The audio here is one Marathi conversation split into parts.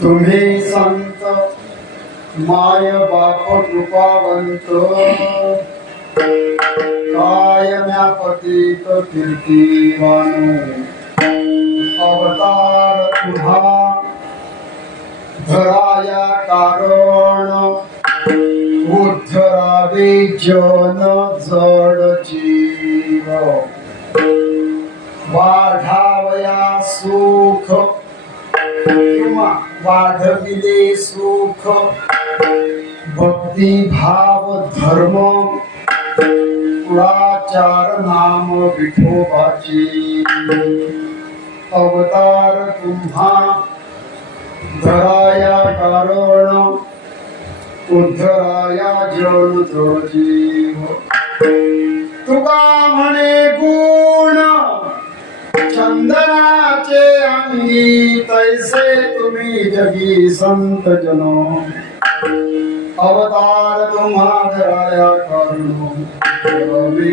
तुम्ही संत माय बाप कृपावंत कायम्या पतित कीर्तिवान अवतार तुझा धराया कारण उद्धरावे जन जड जीव वाढावया सुख किंवा वाढविले सुख भक्ती भाव धर्म कुळाचार नाम विठोबाची अवतार तुम्हा धराया कारण उद्धराया जन जड जीव तुका म्हणे गुण चंदनाचे आम्ही तैसे तुम्ही जगी संत जन अवतार तुम्हा धराया कारण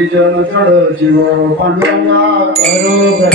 जन जड जीव पांडुरंगा करो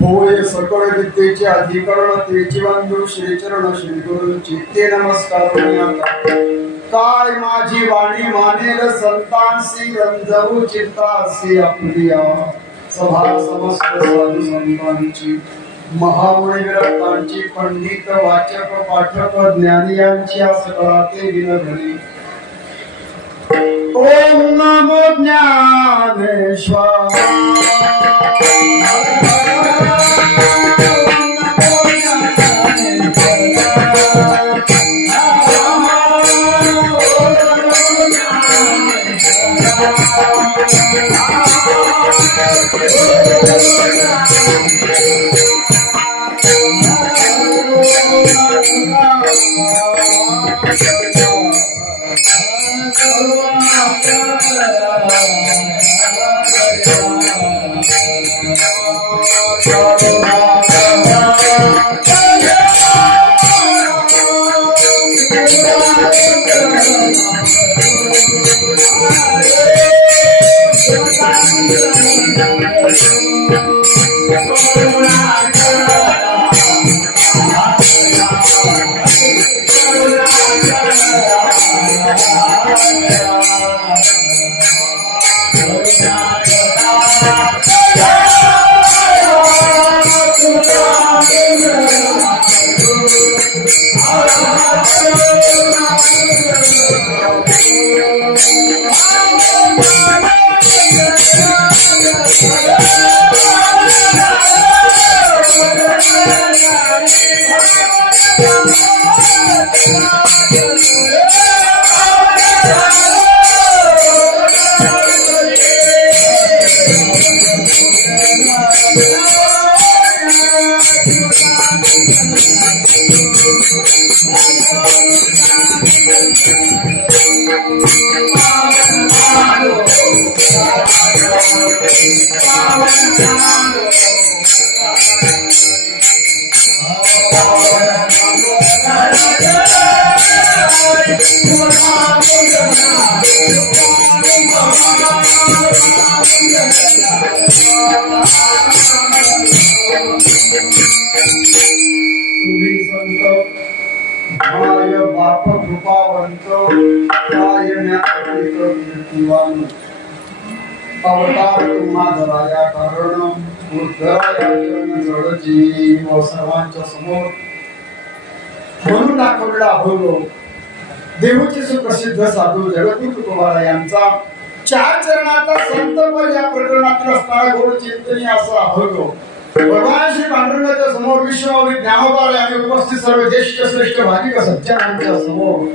होय सकळ विद्येचे अधिकरण तेचे बंधू श्रीचरण श्री गुरु चित्ते नमस्कार काय माझी वाणी मानेल संतांसी रंजवू चित्तासी आपली सभा समस्त साधू संतांची महामुनी विरक्तांची पंडित वाचक पाठक ज्ञानी यांची सकळाते विनघरी ओम नमो ज्ञानेश्वर अवतार तुम्हा धराया कारण जड जीव सर्वांच्या समोर म्हणून दाखवलेला अभंग देवचे सुप्रसिद्ध साधू जगद्गुरु तुकोबारा यांचा चार चरणाचा संतपद या प्रकरणातील असणारा गोड चिंतनी असा अभंग भगवान श्री पांडुरंगाच्या समोर विश्वविद ज्ञानोबा यांनी उपस्थित सर्व ज्येष्ठ श्रेष्ठ भाविक सज्जनांच्या समोर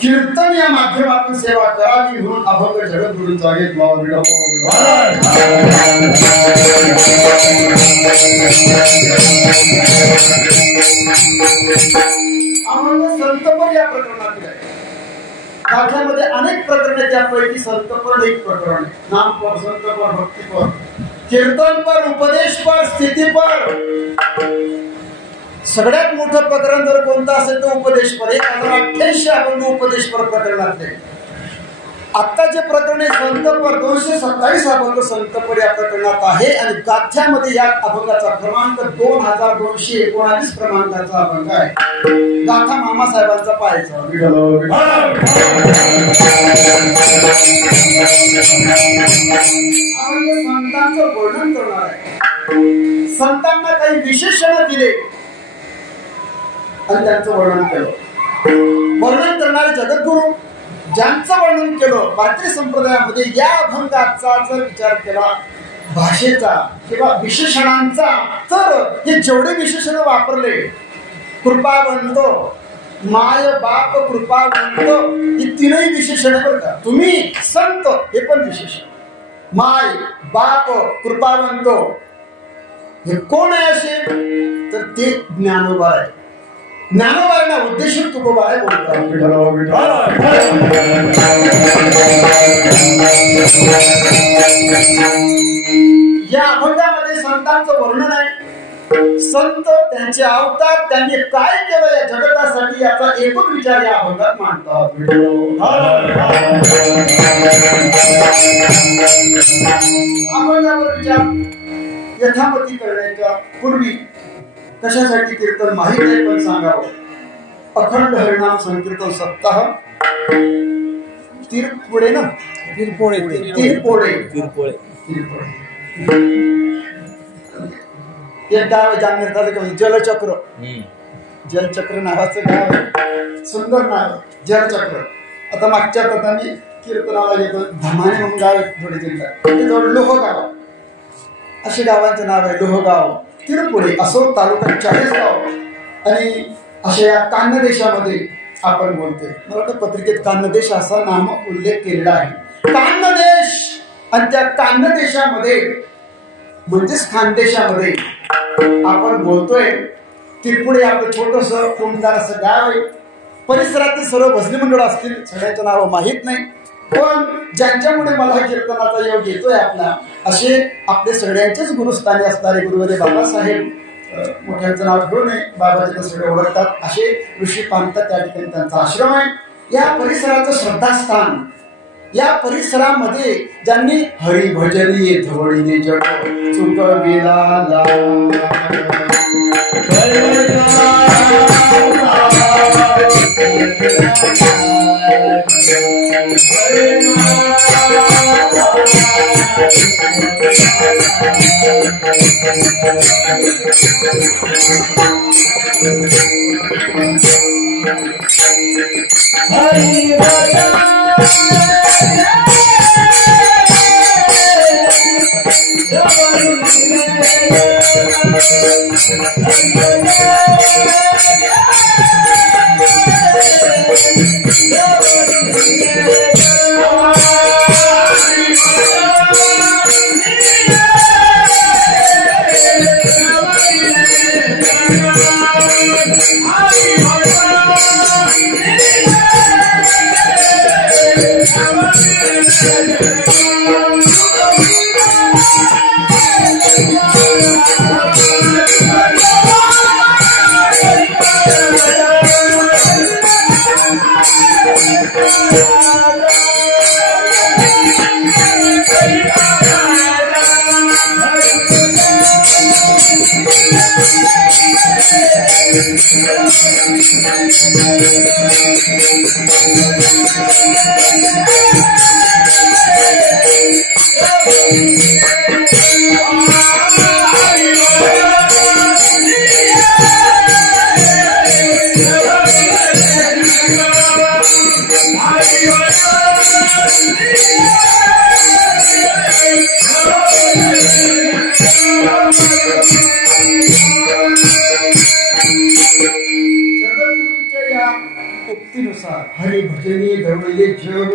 कीर्तन या माध्यमातून सेवा करावी म्हणून अभंग जगद्गुरूंचा घेतला. अभंग संतपर या प्रकरणातील आहे. गाथ्यामध्ये अनेक प्रकरणे, त्यापैकी संतपर एक प्रकरण आहे. नामपर, संतपर, भक्तीपर, कीर्तनपर, उपदेशपर, स्थितीपर. सगळ्यात मोठं प्रकरण जर कोणतं असेल तर उपदेशपर. 1088 अभंग उपदेशपर प्रकरणातले. आता जे प्रकरण आहे संतपर 227 अभंग संतपर या प्रकरणात आहे. आणि गाथ्यामध्ये या अभंगाचा क्रमांक 2219 क्रमांकाचा अभंग आहे. गाथा मामासाहेबांचा पाहायचा. अभंग संतांचं वर्णन करणार आहे. संतांना काही विशेषण दिले आणि त्यांचं वर्णन केलं. वर्णन करणारे जगद्गुरू ज्यांचं वर्णन केलं भारतीय संप्रदायामध्ये, या अभंगाचा जर विचार केला भाषेचा किंवा विशेषणांचा, तर हे जेवढे विशेषण वापरले, कृपावंतो, माय बाप कृपावंतो, ही तीनही विशेषण बरं का. तुम्ही संत हे पण विशेषण. माय बाप कृपावंतो हे कोण आहे असे, तर ते ज्ञानोबा आहे. ज्ञानोबांना उद्देशून तुकोबाई बोलतात. या अभंगामध्ये संतांचं वर्णन आहे. संत, त्यांचे अवतार, त्यांनी काय केलं या जगतासाठी याचा एकूण विचार या अभंगात मांडतात. अभंगावर विचार यथामती करण्याच्या पूर्वी कशासाठी कीर्तन माहित आहे पण सांगावं. अखंड हरिनाम संकीर्तन सप्ताह तिरपुडे ना, तिरपोळे एक गाव आहे जामनेर तालुक्यामध्ये, जलचक्र. जलचक्र नावाचं गाव आहे, सुंदर नाव जलचक्र. आता मागच्या आता मी कीर्तनाला गेलो, धमाने म्हणून गाव आहे थोडे जिल्ह्यात, लोहगाव असे गावांचे नाव आहे. लोहगाव, तिरपुडे, असो तालुका 40 गाव. आणि अशा या कान्नदेशामध्ये आपण बोलतोय. मला वाटतं पत्रिकेत कान्नदेश असा नाम उल्लेख केलेला आहे. कान्नदेश, आणि त्या कान्नदेशामध्ये म्हणजेच खानदेशामध्ये आपण बोलतोय. तिरपुडे आपलं छोटस कोणतार असं गाव आहे. परिसरातील सर्व भजनी मंडळ असतील, सगळ्यांचं नाव माहीत नाही, पण ज्यांच्यामुळे मला कीर्तनाचा योग येतोय आपला, असे आपले सगळ्यांचेच गुरुस्थानी असणारे गुरुवरे बाबासाहेब, मोठ्यांचं नाव घेऊ नये, बाबाजी तर सगळे ओळखतात, असे ऋषी पांत त्या ठिकाणी त्यांचा आश्रम आहे. या परिसराचं श्रद्धास्थान, या परिसरामध्ये ज्यांनी हरिभजनी धवळीने जग चुकविला जगद्गुरूंच्या या उक्तीनुसार हरी भजनी धवळले जग.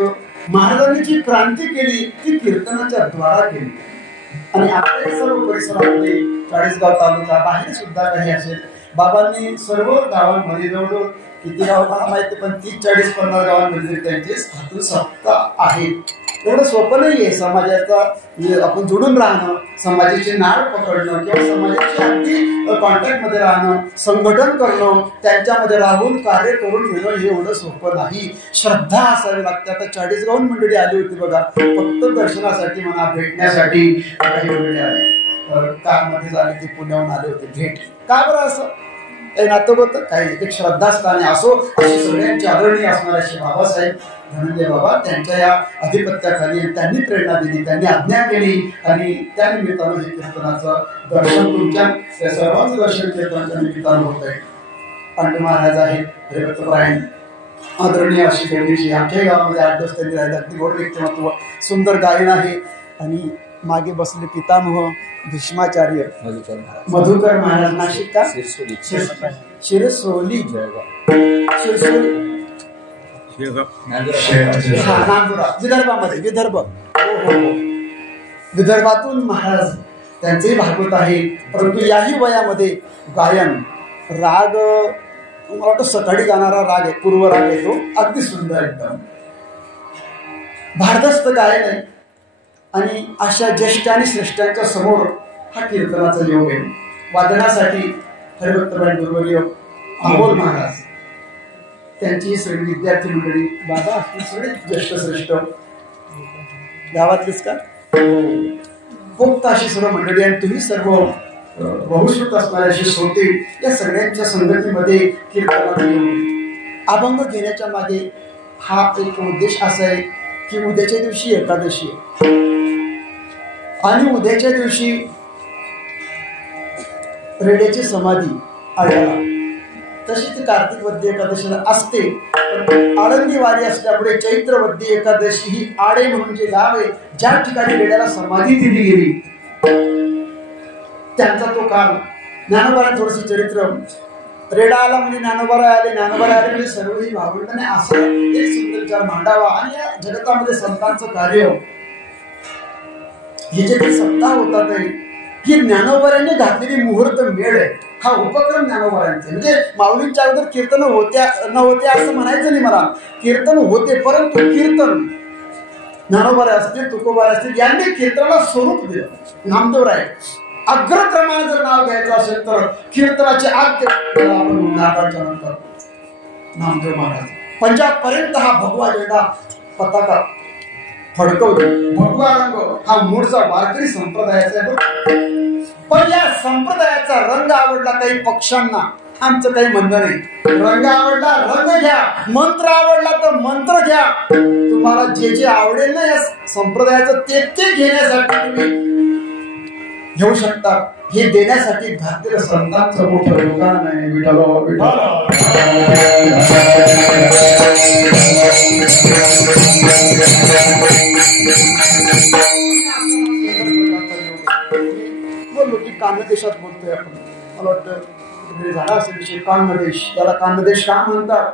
महाराजांनी जी क्रांती केली ती कीर्तनाच्या द्वारा केली. आणि आपल्या सर्व परिसरामध्ये चाळीसगाव तालुका बाहेर सुद्धा काही असेल, बाबांनी सर्व गावांमध्ये जवळजवळ किती गाव मला माहिती, पण 30-40-50 गावांमध्ये त्यांचे हातून सत्ता आहेत. एवढं सोपं नाहीये समाजाचा आपण जोडून राहणं, समाजाची नाळ पकडणं किंवा समाजाची अगदी कॉन्टॅक्ट मध्ये राहणं, संघटन करणं, त्यांच्यामध्ये राहून कार्य करून घेणं हे एवढं सोपं नाही. श्रद्धा असावी लागते. आता 40 गावून मंडळी आली होती बघा, फक्त दर्शनासाठी म्हणा, भेटण्यासाठी. काही मंडळी आली कारमध्ये झाली, ती पुण्याहून आले होते भेट. का बरं असं काही नातं होतं? काही एक श्रद्धास्थाने असो, अशी सगळ्यांची आदरणीय असणारे असे बाबासाहेब धनंजय बाबा, त्यांच्या या अधिपत्याखाली त्यांनी प्रेरणा दिली, त्यांनी आज्ञा केली आणि त्या निमित्तानं हे कीर्तनाचं दर्शन तुमच्या सर्वांचं दर्शन कीर्तनाच्या निमित्तानं होत आहे. पांडू महाराज आहेत, हरिभक्तपरायण आदरणीय अशी देवीची आमच्याही गावामध्ये 8 दिवस त्यांनी राहिले. अगदी गोड व्यक्तिमत्व, सुंदर गायन आहे. आणि मागे बसले पितामह भीष्माचार्य मधुकर महाराज, नाशिक का शिरसोली नांदुरा, विदर्भामध्ये, विदर्भ, विदर्भातून महाराज त्यांचेही भागवत आहे. परंतु याही वयामध्ये गायन राग, मला वाटतं सकाळी गाणारा राग आहे, पूर्व राग आहे, तो अगदी सुंदर एकदम भारदस्त गायन आहे. आणि अशा ज्येष्ठ आणि श्रेष्ठांच्या समोर हा कीर्तनाचा योग आहे. वादनासाठी हरिभक्तपरायण गुरुवर्य अमोल महाराज, त्यांची सगळी विद्यार्थी मंडळी, बाबा असतील सगळे ज्येष्ठ श्रेष्ठ गावातलीच का पोक्त अशी सर्व मंडळी, आणि तुम्ही सर्व बहुश्रुत असणारे असे श्रोते, या सगळ्यांच्या संगतीमध्ये कीर्तनाचा अभंग घेण्याच्या मागे हा एक उद्देश असा आहे की उद्याच्या दिवशी एकादशी आहे आणि उद्याच्या दिवशी रेड्याची समाधी आढळला. तशी ती कार्तिक वद्य एकादशीला असते, पण आळंदी वारी असल्यामुळे चैत्र वद्य एकादशी ही आडे म्हणून जे गाव आहे, ज्या ठिकाणी रेड्याला समाधी दिली गेली, त्यांचा तो काल. ज्ञानोबाला थोडस चरित्र, रेडा आला म्हणजे ज्ञानोबा आले, ज्ञानोबा आले म्हणजे सर्वही भावंडाने असं एक सुंदर विचार मांडावा. आणि या जगतामध्ये संतांचं कार्य, ही जे काही सत्ता होतात आहे, ही ज्ञानोबाऱ्यांनी घातलेली मुहूर्त मेळ आहे. हा उपक्रम ज्ञानोबाऱ्यांचे, म्हणजे माऊलींच्या अगोदर कीर्तन होत्या न होत्या असं म्हणायचं नाही मला, कीर्तन होते, परंतु कीर्तन ज्ञानोबारे असतील, तुकोबारे असतील, यांनी कीर्तनाला स्वरूप दिलं. नामदेवराय अग्रक्रमाने जर नाव घ्यायचं असेल तर कीर्तनाचे आद्य आपण नागाच्या नंतर नामदेव महाराज. पंजाब पर्यंत हा भगवा झेंडा पताका फडकवतो. भगवा रंग हा मूळचा वारकरी संप्रदायाचा आहे, पण या संप्रदायाचा रंग आवडला काही पक्षांना, आमचं काही म्हणणं नाही. रंग आवडला रंग घ्या, मंत्र आवडला तर मंत्र घ्या. तुम्हाला जे जे आवडेल ना या संप्रदायाचं ते घेण्यासाठी तुम्ही घेऊ शकता. हे देण्यासाठी घातलेलं संतांचं मोठं योगदान आहे. विठ्ठल बोललो की कान्हदेशात बोलतोय आपण, मला वाटतं झाला असेल विषय कान्हदेश. त्याला कान्हदेश का म्हणतात?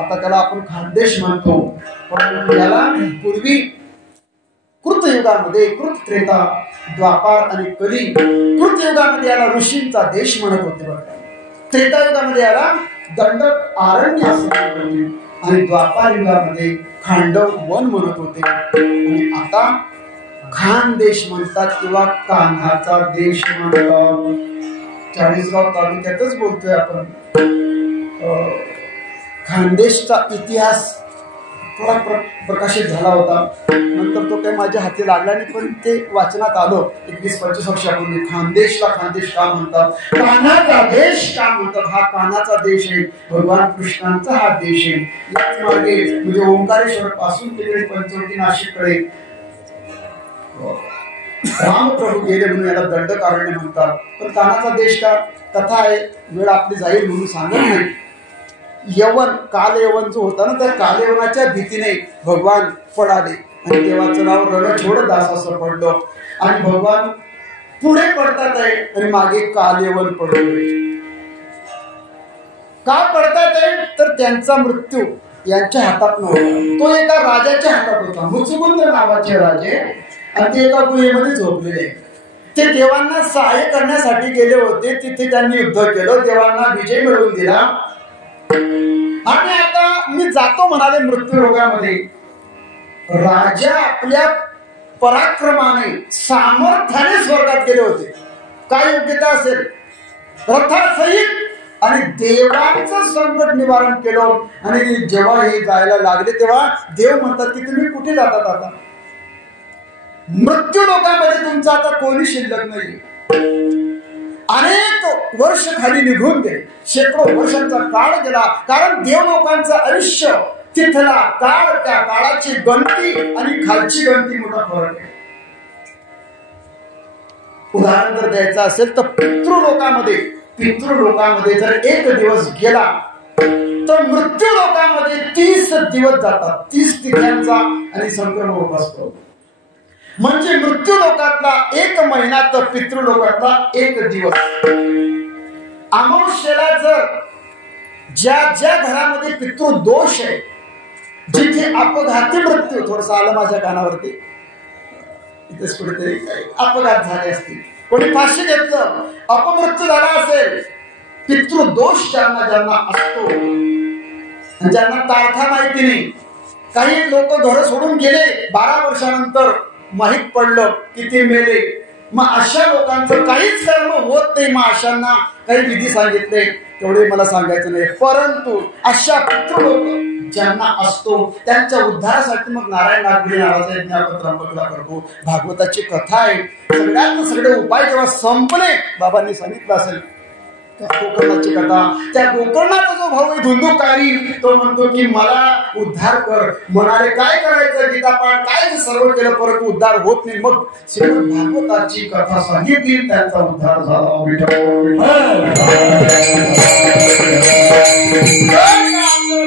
आता त्याला आपण खानदेश म्हणतो, परंतु याला पूर्वी कृतयुगामध्ये, कृत, त्रेता, द्वापार आणि कली, कृतयुगामध्ये याला ऋषींचा देश म्हणत होते बघा. त्रेतायुगामध्ये याला दंडक अरण्य असं म्हणत होते आणि द्वापार युगामध्ये खांडव वन म्हणत होते. आणि आता खानदेश म्हणतात किंवा कान्हाचा देश म्हणतात. चाळीसगाव तालुक्यातच बोलतोय आपण. खानदेशचा इतिहास थोडा प्रकाशित झाला होता, नंतर तो काही माझ्या हाती लागला नाही, पण ते वाचनात आलं 21-25 वर्षापूर्वी. खानदेशला खानदेश का म्हणतात, कान्हाचा देश का म्हणतात? हा कान्हाचा देश आहे, भगवान कृष्णांचा हा देश आहे. याच मार्गे म्हणजे ओंकारेश्वर पासून तिकडे पंचवटी नाशिककडे रामप्रभू गेले म्हणून याला दंडकारण्य म्हणतात. पण कान्हाचा देश का? कथा आहे, वेळ आपली जाईल म्हणून सांगत नाही. यवन, कालयवन जो होता ना, त्या कालयवनाच्या भीतीने भगवान पडाले आणि देवाचं नाव रणछोडदास असं पडलं. आणि भगवान पुढे पडतात आहे आणि मागे कालयवन पडले. का पडतात आहे तर त्यांचा मृत्यू यांच्या हातात नव्हता, तो एका राजाच्या हातात होता, मुचुकुंद नावाचे राजे, आणि ते एका गुहेमध्ये झोपलेले. ते देवांना सहाय्य करण्यासाठी गेले होते. तिथे त्यांनी युद्ध केलं, देवांना विजय मिळवून दिला. आणि आता मी जातो म्हणाले मृत्यूरोगामध्ये. राजा आपल्या पराक्रमाने सामर्थ्याने स्वर्गात गेले होते. काय योग्यता असेल, रथासहित, आणि देवांचं संकट निवारण केलं. आणि जेव्हा हे जायला लागले तेव्हा देव म्हणतात की तुम्ही कुठे जातात आता? मृत्यू लोकांमध्ये तुमचं आता कोणी शिल्लक नाही. अनेक वर्ष खाली निघून गेले, शेकडो वर्षांचा काळ गेला. कारण देव लोकांचं आयुष्य, तिथला काळ, त्या काळाची गणती आणि खालची गणती मोठा फरक आहे. उदाहरण जर द्यायचं असेल तर पितृलोकामध्ये जर एक दिवस गेला तर मृत्यू लोकांमध्ये 30 दिवस जातात. 30 तिथ्यांचा आणि संक्रमण होत असतो. म्हणजे मृत्यू लोकातला 1 महिना तर पितृलोकातला 1 दिवस. अमावस्येला जर ज्या घरामध्ये पितृदोष आहे, जिथे अपघाती मृत्यू, थोडस आलं माझ्या कानावरती, इथेच कुठेतरी अपघात झाले असतील, कोणी फाशी घेतलं, अपमृत्यू झाला असेल, पितृदोष ज्यांना असतो, ज्यांना तारखा माहिती नाही, काही लोक घर सोडून गेले 12 वर्षानंतर माहित पडलं की ते मेले, मग अशा लोकांचं काहीच कर्म होत नाही. मग अशांना काही विधी सांगितले तेवढे मला सांगायचं नाही. परंतु अशा पितृलोक ज्यांना असतो त्यांच्या उद्धारासाठी मग नारायण नागपुरी नावाचा यज्ञ आपण त्र्यंबकला करतो. भागवताची कथा आहे. सगळ्यात सगळे उपाय जेव्हा संपले, बाबांनी सांगितलं असेल गोकर्णाची कथा, त्या गोकर्णाचा जो भाऊ आहे धुंदुकारी, तो म्हणतो की मला उद्धार कर. म्हणाले काय करायचं, गीतापाठ काय सर्व केलं परंतु उद्धार होत नाही. मग श्रीमद भागवताची कथा सांगितली, त्यांचा उद्धार झाला.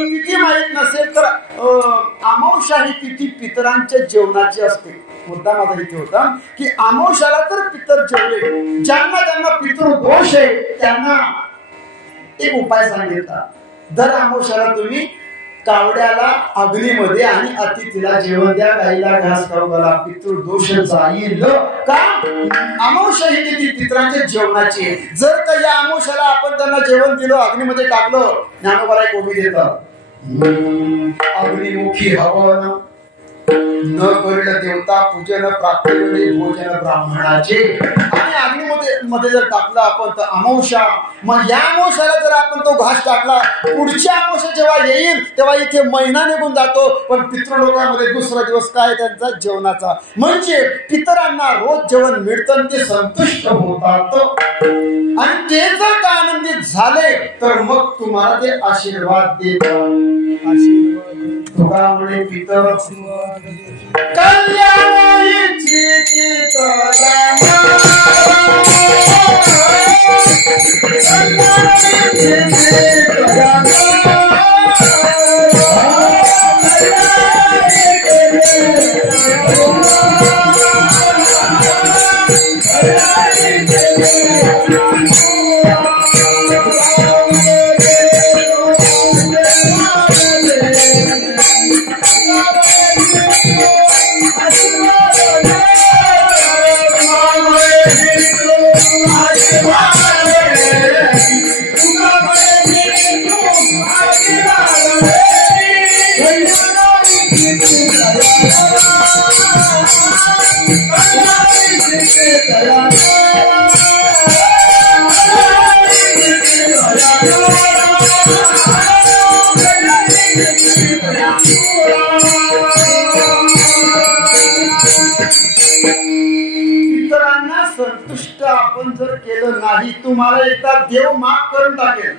तिथी माहित नसेल तर अमावस्या ही तिथी पितरांच्या जेवणाची असते. मुद्दा माझा इथे होता की अमावस्याला तर पितर जेवले, ज्यांना पितृदोष आहे त्यांना एक उपाय सांगितला. दर अमावस्याला तुम्ही कावड्याला अग्नीमध्ये आणि अतिथीला जेवण द्या, गाईला घास खाऊ घाला, पितृदोष जाईल. का? अमावस्या ही तिथी पितरांच्या जेवणाची आहे. जर का या अमावस्याला आपण त्यांना जेवण दिलं, अग्नीमध्ये टाकलं, ज्ञानोबाला एक ओवी देतात, अग्निमुखी हवन न करील देवता पूजन, प्राप्ती भोजन ब्राह्मणाचे. आणि अग्नीमध्ये जर टाकलं आपण तर अमावस्या, मग या अमावस्याला जर आपण तो घास टाकला, पुढच्या अमावस्या जेव्हा येईल तेव्हा इथे महिना निघून जातो. पण पितृलोकामध्ये दुसरा दिवस काय त्यांचा जेवणाचा. म्हणजे पितरांना रोज जेवण मिळतं, ते संतुष्ट होतात. आणि ते जर का आनंदित झाले तर मग तुम्हाला ते आशीर्वाद देतात. तुकामुळे पितर कल्याणाची इतरांना संतुष्ट आपण जर केलं नाही, तुम्हाला एकदा देव माफ करून टाकेल.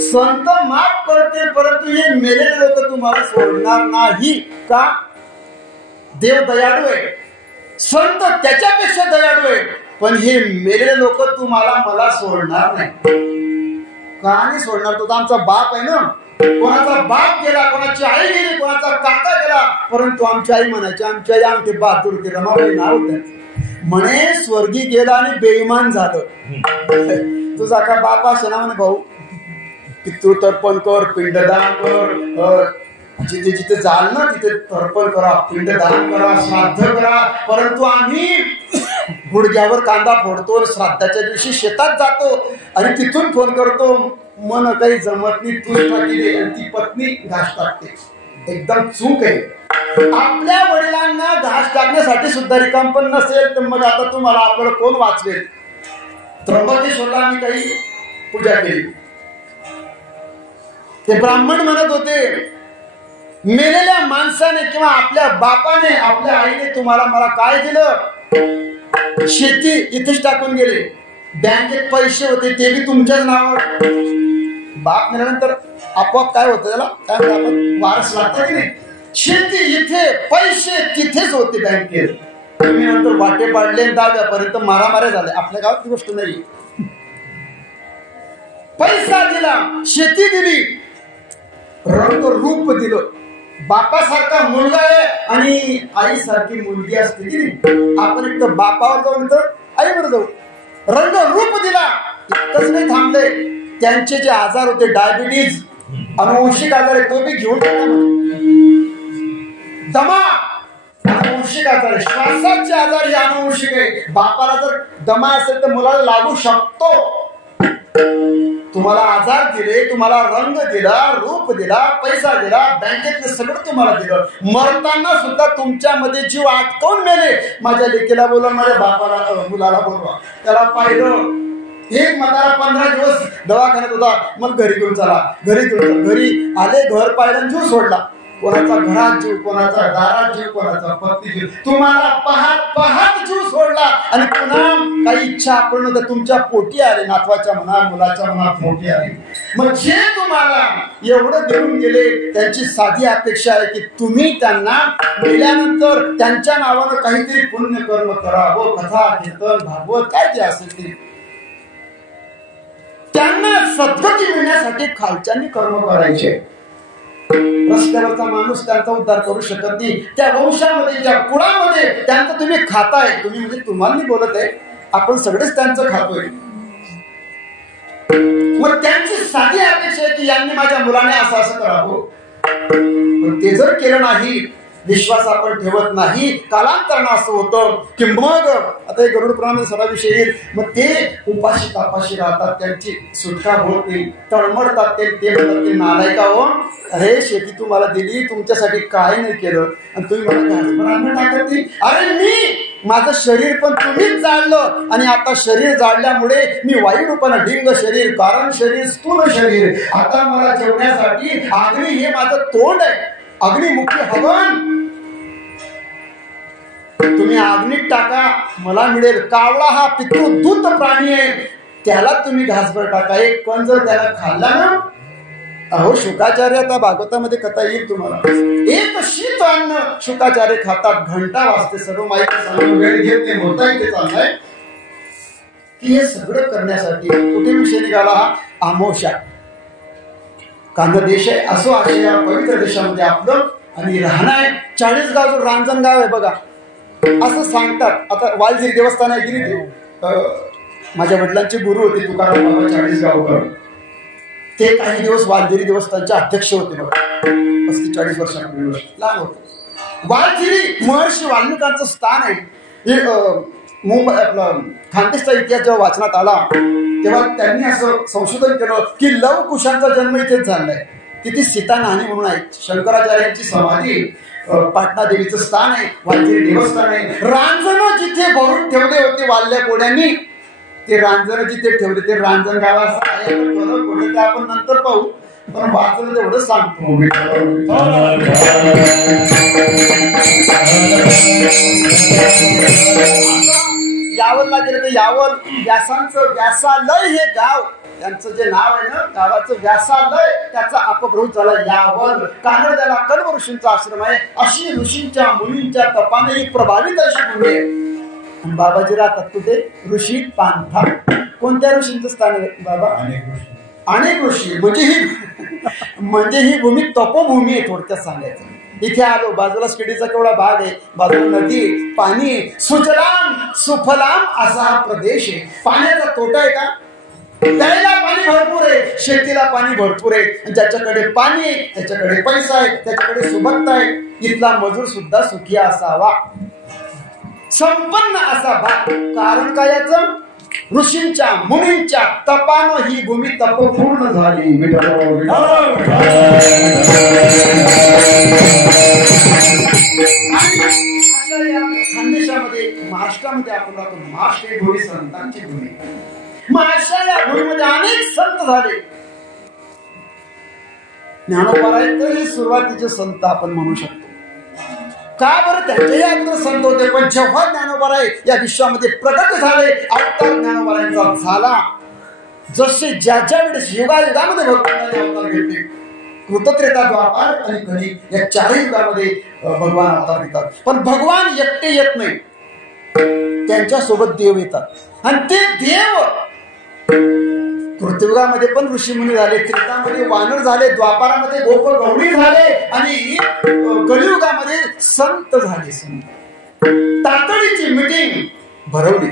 संत माफ करते, परंतु हे मेलेले लोक तुम्हाला सोडणार नाही. का? देव दयाळू आहे, संत त्याच्यापेक्षा दयाळू आहे, पण हे मेलेले लोक तुम्हाला मला सोडणार नाही. का नाही सोडणार? तो तर आमचा बाप आहे ना. कोणाचा बाप गेला, कोणाची आई गेली, कोणाचा काका गेला, परंतु आमची आई म्हणायची, आमची आई आमचे बहादूर ते रमाबाई नाव म्हणे, स्वर्गी गेला आणि बेईमान झालं. तुझा का बाप असे ना म्हणे, भाऊ पितृ तर्पण कर, पिंडदान कर, जिथे जिथे जाल ना तिथे तर्पण करा, पिंडदान करा, श्राद्ध करा. परंतु आम्ही गुडघ्यावर कांदा फोडतो, श्राद्धाच्या दिवशी शेतात जातो आणि तिथून फोन करतो, मन काही जमत नाही, तूच टाकी, आणि ती पत्नी घास टाकते. एकदम चूक आहे. आपल्या वडिलांना घास टाकण्यासाठी सुद्धा रिकाम पण नसेल तर मग आता तुम्हाला आपल्याला कोण वाचवेल. त्र्यंबकेश्वरला आम्ही काही पूजा केली. ते ब्राह्मण म्हणत होते, मेलेल्या माणसाने किंवा आपल्या बापाने, आपल्या आईने तुम्हाला मला काय दिलं? शेती इथेच टाकून गेले. बँकेत पैसे होते ते बी तुमच्याच नावावर. बाप मेल्यानंतर आपोआप काय होतं त्याला, काय म्हणतो आपण, वारस लागतं की नाही. शेती इथे, पैसे तिथेच होते बँकेत. तुम्ही नंतर वाटे पाडले, दहाव्यापर्यंत मारामाऱ्या झाल्या. आपल्या गावात ती गोष्ट नाही. पैसा दिला, शेती दिली, रंग रूप दिलं. बापासारखा मुलगा आहे आणि आईसारखी मुलगी असते की नाही. आपण एक तर बापावर जाऊ तर आईवर जाऊ. रंग रूप दिला. इतकंच नाही थांबले, त्यांचे जे आजार होते, डायबिटीज, अनुवंशिक आजार आहे, तो बी घेऊन टाका. दमा अनुवंशिक आजार आहे, श्वासाचे आजार हे अनुवंशिक आहे. बापाला जर दमा असेल तर मुलाला लागू शकतो. तुम्हाला आजार दिले, तुम्हाला रंग दिला, रूप दिला, पैसा दिला, बँकेतलं सगळं तुम्हाला दिलं. मरताना सुद्धा तुमच्यामध्ये जीव आटकवून मेले. माझ्या लेकीला बोलवा, माझ्या बापाला, मुलाला बोलवा. त्याला पाहिलं, एक म्हातारा 15 दिवस दवाखान्यात होता, मग घरी घेऊन चला. घरी आले, घर पाहिलं, जीव सोडला. कोणाचा घरात जीव, कोणाचा दारात जीव, कोणाचा पत्नी जीव. तुम्हाला पाहत जीव सोडला आणि पुन्हा काही इच्छा आपण नव्हतं, तुमच्या पोटी आले. नातवाच्या म्हणा, मुलाच्या म्हणा, पोटी आले. मग जे तुम्हाला एवढं देऊन गेले, त्यांची साधी अपेक्षा आहे की तुम्ही त्यांना मेल्यानंतर त्यांच्या नावानं काहीतरी पुण्य कर्म करावं. कथा, कीर्तन, भागवत, काय जे असेल ते. त्यांना सद्गती मिळण्यासाठी खालच्यांनी कर्म करायचे. रस्त्यावरचा माणूस त्यांचा उद्धार करू शकत नाही. त्या वंशामध्ये, त्या कुळामध्ये त्यांचं तुम्ही खाताय. तुम्ही म्हणजे तुम्हाला नाही बोलत आहे, आपण सगळेच त्यांचं खातोय. मग त्यांची साधी अपेक्षा आहे की यांनी माझ्या मुलाने असं असं करावं. पण ते जर केलं नाही, विश्वास आपण ठेवत नाही, कालांतरानं असं होतं की मग आता हे गरुड पुराणामध्ये सगळा विषय येईल. मग ते उपाशी तापाशी राहतात, त्यांची सुटका होत नाही, तळमळतात. ते म्हणतात, ते नालायका हो, अरे शेती तुम्हाला दिली, तुमच्यासाठी काय नाही केलं आणि तुम्ही मला घासभरांना टाकत नाही. अरे मी माझं शरीर पण तुम्हीच जाळलं आणि आता शरीर जाळल्यामुळे मी वायू रूपानं ढिंग शरीर, कारण शरीर, स्थूल शरीर. आता मला जेवण्यासाठी अग्नी हे माझं तोंड आहे, अग्निमुखी हवन. तुम्ही अग्नीत टाका, मला मिळेल. कावळा हा पितृदूत प्राणी आहे, त्याला तुम्ही घासभर टाका. एक कण जर त्याला खाल्ला ना, अहो शुकाचार्य, आता भागवतामध्ये कथा येईल तुम्हाला. एक शीत अन्न शुकाचार्य खातात. घंटा वाजते, सर्व माहिती सांगून वेळ घेत नाही, बोलता इथे चाललाय की हे सगळं करण्यासाठी कुठे विषय निघाला हा? आमोशा. कांदा देश आहे, असो असे या पवित्र देशामध्ये आपलं आणि राहणं आहे. 40 गाव जो रांजणगाव आहे बघा, असं सांगतात. आता वालझिरी देवस्थान आहे की नाही, माझ्या वडिलांचे गुरु होते तुकाराम बाबा 40 गावकर. ते काही दिवस वालझिरी देवस्थानचे अध्यक्ष होते बघा, 35-40 वर्षांपूर्वी, लहान होते. वालझिरी महर्षी वाल्मिकांचं स्थान आहे. मुंबई आपलं खानदेशचा इतिहास जेव्हा वाचनात आला तेव्हा त्यांनी असं संशोधन केलं की लव कुशांचा जन्म इथेच झालाय. तिथे सीता नाहणी म्हणून आहे. शंकराचार्यांची समाधी, पाटणा देवीचं स्थान आहे, वालझिरी देवस्थान आहे. रांजण जिथे भरून ठेवले होते वाल्ल्या कोड्यांनी, ते रांजण जिथे ठेवले ते रांजण गावाचं आहे. ते आपण नंतर पाहू, पण वाचलं तेवढं सांगतो. यावलला गेलं तर यावल, व्यासांचं व्यासालय हे गाव, त्यांचं जे नाव आहे ना गावाचं व्यासालय, त्याचा अपभ्रंश झाला यावल. कारण त्याला कल्व ऋषींचा आश्रम आहे. अशी ऋषींच्या मुलींच्या तपाने ही प्रभावित अशी भूमी आहे. बाबाजी राहतात कुठे? ऋषी पांथा. कोणत्या ऋषींचं स्थान आहे बाबा? अनेक ऋषी. म्हणजे ही भूमी तपोभूमी आहे थोडक्यात सांगायचं. इथे आलो, बाजूला स्टेडीचा केवढा भाग आहे, बाजूला नदी, पाणी, सुजलाम सुफलाम असा हा प्रदेश आहे. पाण्याचा तोटा आहे का? प्यायला पाणी भरपूर आहे, शेतीला पाणी भरपूर आहे, ज्याच्याकडे पाणी आहे त्याच्याकडे पैसा आहे, त्याच्याकडे सुबत्ता आहे. इथला मजूर सुद्धा सुखी असावा, संपन्न असावा. कारण काय याचं? ऋषींच्या मुनींच्या तपानं ही भूमी तपपूर्ण झाली. खानदेशामध्ये, महाराष्ट्रामध्ये आपण राहतो. महाराष्ट्र ही भूमी संतांची भूमी. महाराष्ट्र या भूमीमध्ये अनेक संत झाले. ज्ञानोबा तरी सुरुवातीचे संत आपण म्हणू शकतो. का बरं? त्यांच्याही अगोदर संत होते, पण जेव्हा ज्ञानोबा या विश्वामध्ये प्रकट झाले, अवतार ज्ञानोबांचा झाला. जसे ज्या ज्या वेळेस युगायुगामध्ये भगवंताने अवतार घेतले, कृतत्रेता, द्वापार आणि कली या चारही युगामध्ये भगवान अवतार घेतात. पण भगवान एकटे येत नाही, त्यांच्या सोबत देव येतात. आणि ते देव कृतयुगामध्ये पण ऋषीमुनी झाले, त्रेतामध्ये वानर झाले, द्वापारामध्ये गोप गौडी झाले आणि कलियुगामध्ये संत झाले. संत तातडीची मीटिंग भरवली.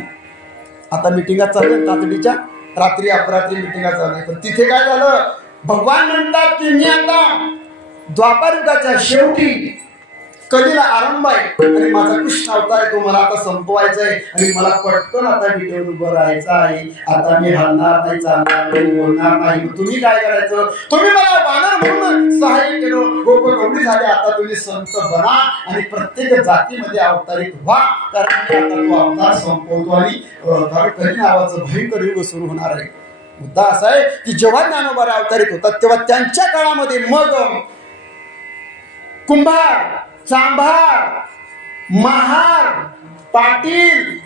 आता मिटिंगा चालू आहेत तातडीच्या, रात्री अपरात्री मिटिंगा चालू आहेत. पण तिथे काय झालं? भगवान म्हणतात की मी आता द्वापार युगाच्या शेवटी, कलीला आरंभ आहे आणि माझा कृष्ण अवतार आहे, तो मला आता संपवायचा आहे आणि मला पटकन आता विटेवर उभं राहायचं आहे. आता मी हलणार नाही, चालणार नाही, बोलणार नाही. तुम्ही काय करायचं? तुम्ही मला वानर म्हणून सहाय्य केलं, गोप गौडी झाले, आता तुम्ही संत बना आणि प्रत्येक जातीमध्ये अवतारित व्हा. कारण आता तो अवतार संपवतो आणि कली नावाचं भयंकर युग सुरू होणार आहे. मुद्दा असा आहे की जेव्हा ज्ञानोबा अवतारित होतात तेव्हा त्यांच्या काळामध्ये मग कुंभार, चांभार, महार, पाटील,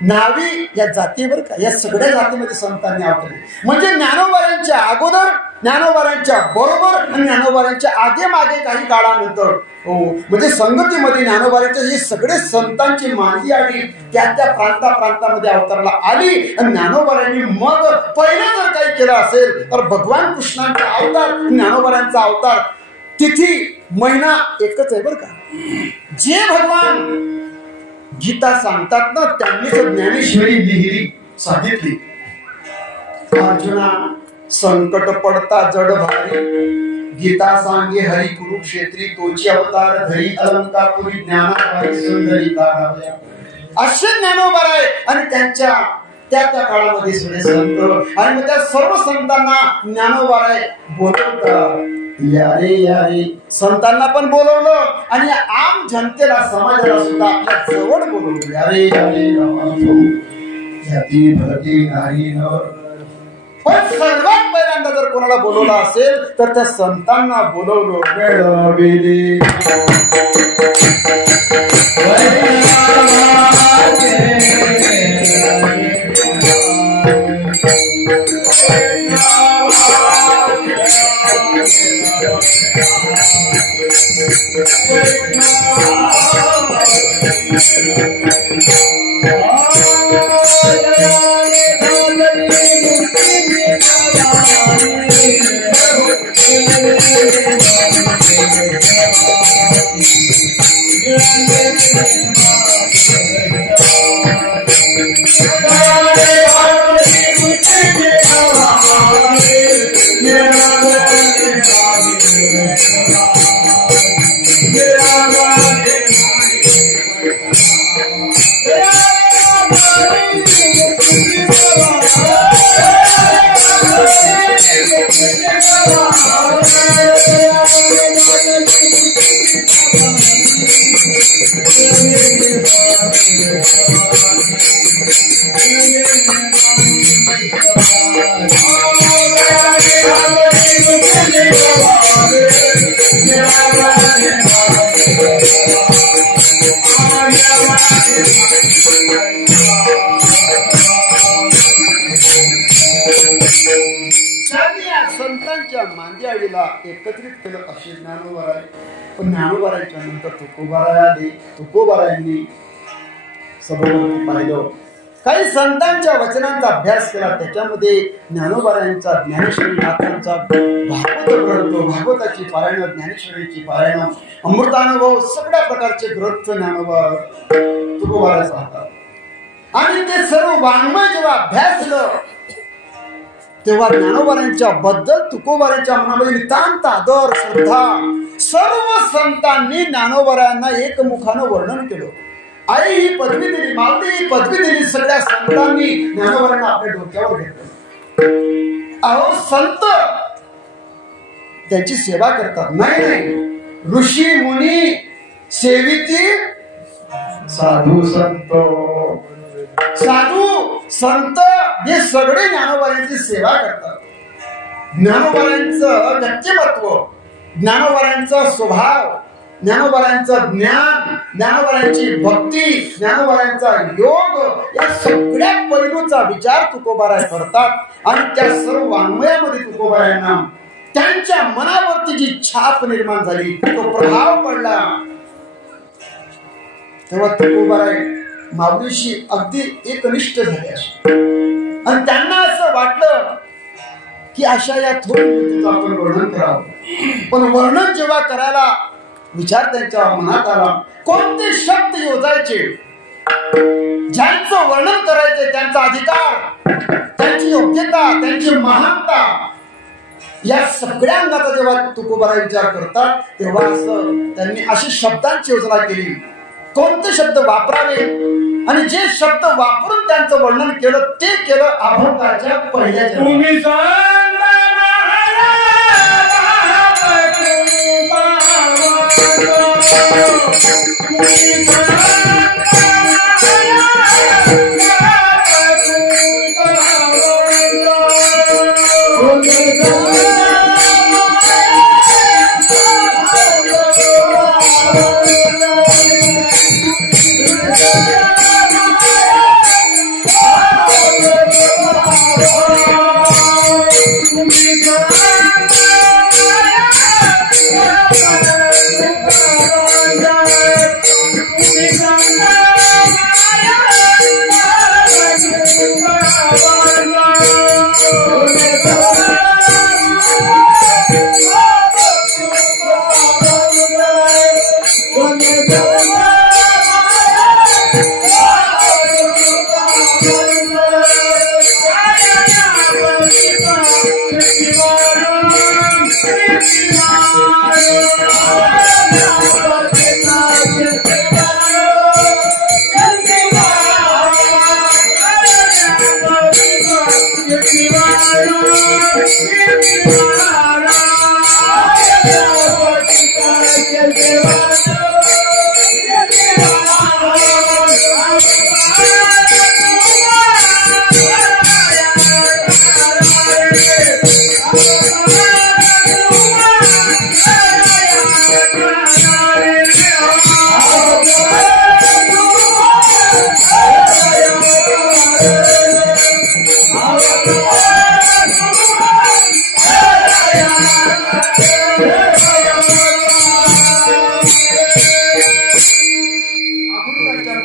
नावी या जातीवर का, या सगळ्या जातीमध्ये संतांनी अवतरले. म्हणजे ज्ञानोबांच्या अगोदर, ज्ञानोबांच्या बरोबर आणि ज्ञानोबांच्या आगे मागे काही काळानंतर, म्हणजे संगतीमध्ये ज्ञानोबांच्या ही सगळे संतांची मांदी आली, त्या त्या प्रांतामध्ये अवतरला आली. आणि ज्ञानोबांनी मग पहिलं जर काही केलं असेल तर भगवान कृष्णांचा अवतार, ज्ञानोबांचा अवतार, तिथी महिना एकच आहे बरं का. जे भगवान गीता सांगतात ना, त्यांनीच ज्ञानेश्वरी लिहिली, सांगितली. अर्जुना संकट पडता जड भारी, गीता सांगे हरी कुरुक्षेत्री, तोची अवतार धरी अलंकापुरी ज्ञानाभारी सुंदरी तारावया. असे ज्ञानोबा आहे आणि त्यांच्या त्या काळामध्ये सगळे संत आणि मग त्या सर्व संतांना ज्ञानोबा बोलवतात. यारे यारे संतांना पण बोलवलं आणि आम जनतेला, समाजाला सुद्धा आपल्या जवळ बोलवलं. यारे यारे पण सर्वात पहिल्यांदा जर कोणाला बोलवलं असेल तर त्या संतांना बोलवलं. संतांच्या मांदियाळीला एकत्रित केलं असे ज्ञानोबा. पण ज्ञानोबाराच्या नंतर तुकोबारायांनी सभोवती पाहिलं, काही संतांच्या वचनांचा अभ्यास केला. त्याच्यामध्ये ज्ञानोबारायांचा, ज्ञानेश्वरी नाथांचा भागवत ग्रंथ, भागवताची पारायण, ज्ञानेश्वरीची पारायण, अमृतानुभव, सगळ्या प्रकारचे ग्रंथ ज्ञानोबा तुकोबाराच राहतात. आणि ते सर्व वाङ्मय जेव्हा अभ्यासलं तेव्हा ज्ञानोबारांच्या बद्दल तुकोबारांच्या मनामध्ये नितांत आदर श्रद्धा. सर्व संतांनी ज्ञानोबारांना एकमुखानं वर्णन केलं. आई ही पदवी दिली, माऊली ही पदवी दिली. सगळ्या संतांनी ज्ञानोबारांना आपल्या डोक्यावर घेतलं. अहो संत त्याची सेवा करतात. नाही, ऋषी मुनी सेविती साधू संत. साधू संत हे सगळे ज्ञानोबारांची सेवा करतात. ज्ञानोबारांचं व्यक्तिमत्व, ज्ञानोबारांचा स्वभाव, ज्ञानोबारांचं ज्ञान, ज्ञानोबारांची भक्ती, ज्ञानोबारांचा योग या सगळ्या पैलूचा विचार तुकोबाराय करतात आणि त्या सर्व वाङ्मयामध्ये तुकोबारायांना त्यांच्या मनावरती जी छाप निर्माण झाली, तो प्रभाव पडला. तेव्हा तुकोबाराय माऊलीशी अगदी एकनिष्ठ झाले आणि त्यांना असं वाटलं की अशा या थोर मूर्तीचं आपण वर्णन करावं. पण वर्णन जेव्हा करायला विचार त्यांच्या मनात आला, कोणते शब्द योजायचे, ज्यांचं वर्णन करायचे, त्यांचा अधिकार, त्यांची योग्यता, त्यांची महानता, या सगळ्या अंगाचा जेव्हा तुकोबाराय विचार करतात तेव्हा असं त्यांनी अशी शब्दांची योजना केली. कोणते शब्द वापरावे आणि जे शब्द वापरून त्यांचं वर्णन केलं ते केलं अभंगाच्या पहिल्या तुम्ही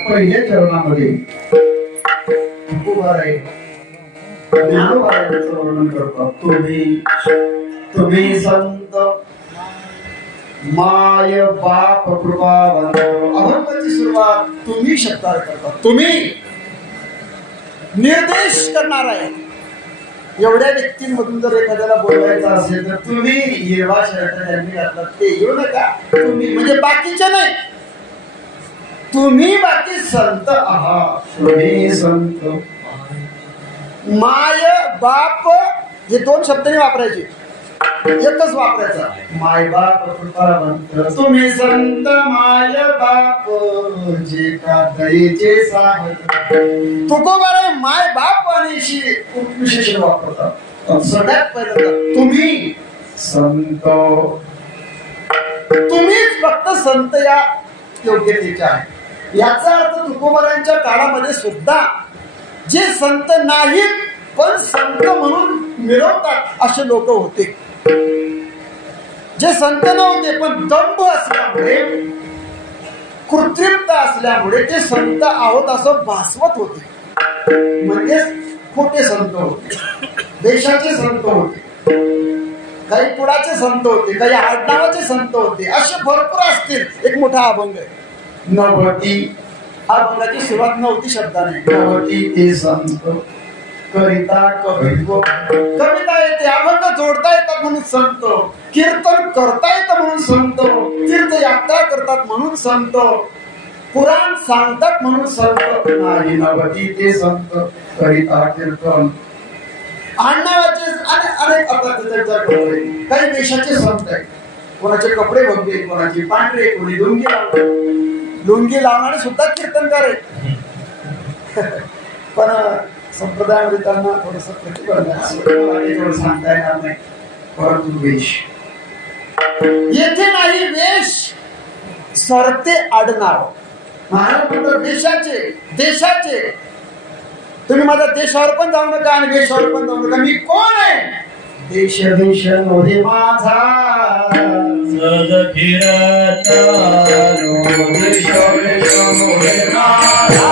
पहिल्या चरणामध्ये ज्ञानोबारायांचं वर्णन करतात. तुम्ही संत माय बाप कृपावंत. अभंगाची सुरुवात तुम्ही शब्दावर करतात. तुम्ही निर्देश करणार आहे. एवढ्या व्यक्तींमधून जर एखाद्याला बोलवायचं असेल तर तुम्ही हिरवा शर्ट त्यांनी घातला ते येऊ नका. तुम्ही म्हणजे बाकीचे नाही, तुम्ही बाकी संत आहात. तुम्ही संत माय बाप हे दोन शब्दांनी वापरायचे, एकच वापरायचा. माय बाप कृपावंत तुम्ही संत माय बाप जे का दयेचे सागत. तुकोबाराय माय बाप आणि विशेषण वापरतात. सगळ्यात पहिल्यांदा तुम्ही संत, तुम्हीच फक्त संत या योग्यतेचे आहे. याचा अर्थ तुकोबारायांच्या काळामध्ये सुद्धा जे संत नाहीत पण संत म्हणून मिरवतात असे लोक होते. जे संत नव्हते पण दंभ असल्यामुळे, कृत्रिमता असल्यामुळे ते संत आहोत असं भासवत होते. म्हणजे खोटे संत होते, देशाचे संत होते, काही कुळाचे संत होते, काही आडनावाचे संत होते, असे भरपूर असतील. एक मोठा अभंग आहे नवती. अभंगाची सुरुवात नव्हती शब्दाने. नवती ते संत करिता कवित्व. कविता येते, अभंग जोडता येतात म्हणून संत, कीर्तन करता येतं म्हणून संत, तीर्थयात्रा करतात म्हणून संत, पुराण सांगतात म्हणून संत. नाही नवती ते संत करिता कीर्तन. आडनावाचे अनेक अपघात. काही देशाचे संत आहेत, कोणाचे कपडे भगवे, कोणाचे पांढरे, कोणी लुंगी लावणारे सुद्धा कीर्तनकार आहेत. पण संप्रदायामध्ये त्यांना थोडस प्रतिबंध सांगता येणार नाही. परंतु वेश येथे नाही, वेश सरते आडनाव. महाराज देशाचे देशाचे, तुम्ही माझ्या देशावर पण जाऊ नका आणि वेशावर पण जाऊ नका. मी कोण आहे? देश देश नोहे माझा फिरता, देश देश नोहे माझा.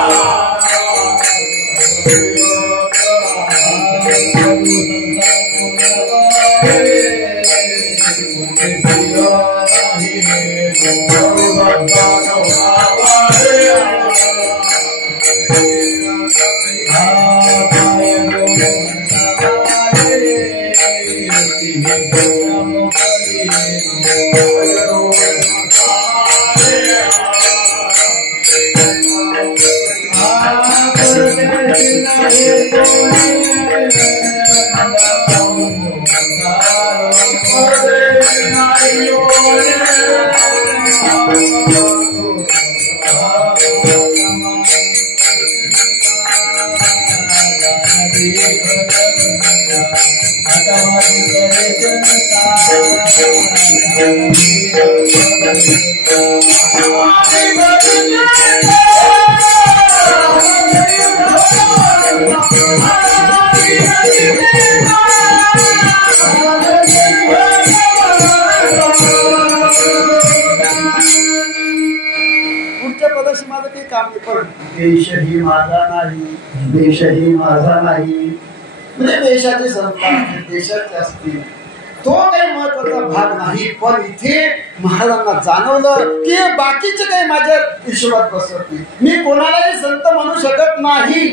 देशही माझा नाही, देशही माझा नाही. म्हणजे देशाचे संत देशाचे असतील, तो काही महत्वाचा भाग नाही. पण इथे महाराजांना जाणवलं की बाकीचे काही माझ्या हिशोबात बसत नाही, मी कोणालाही संत म्हणू शकत नाही.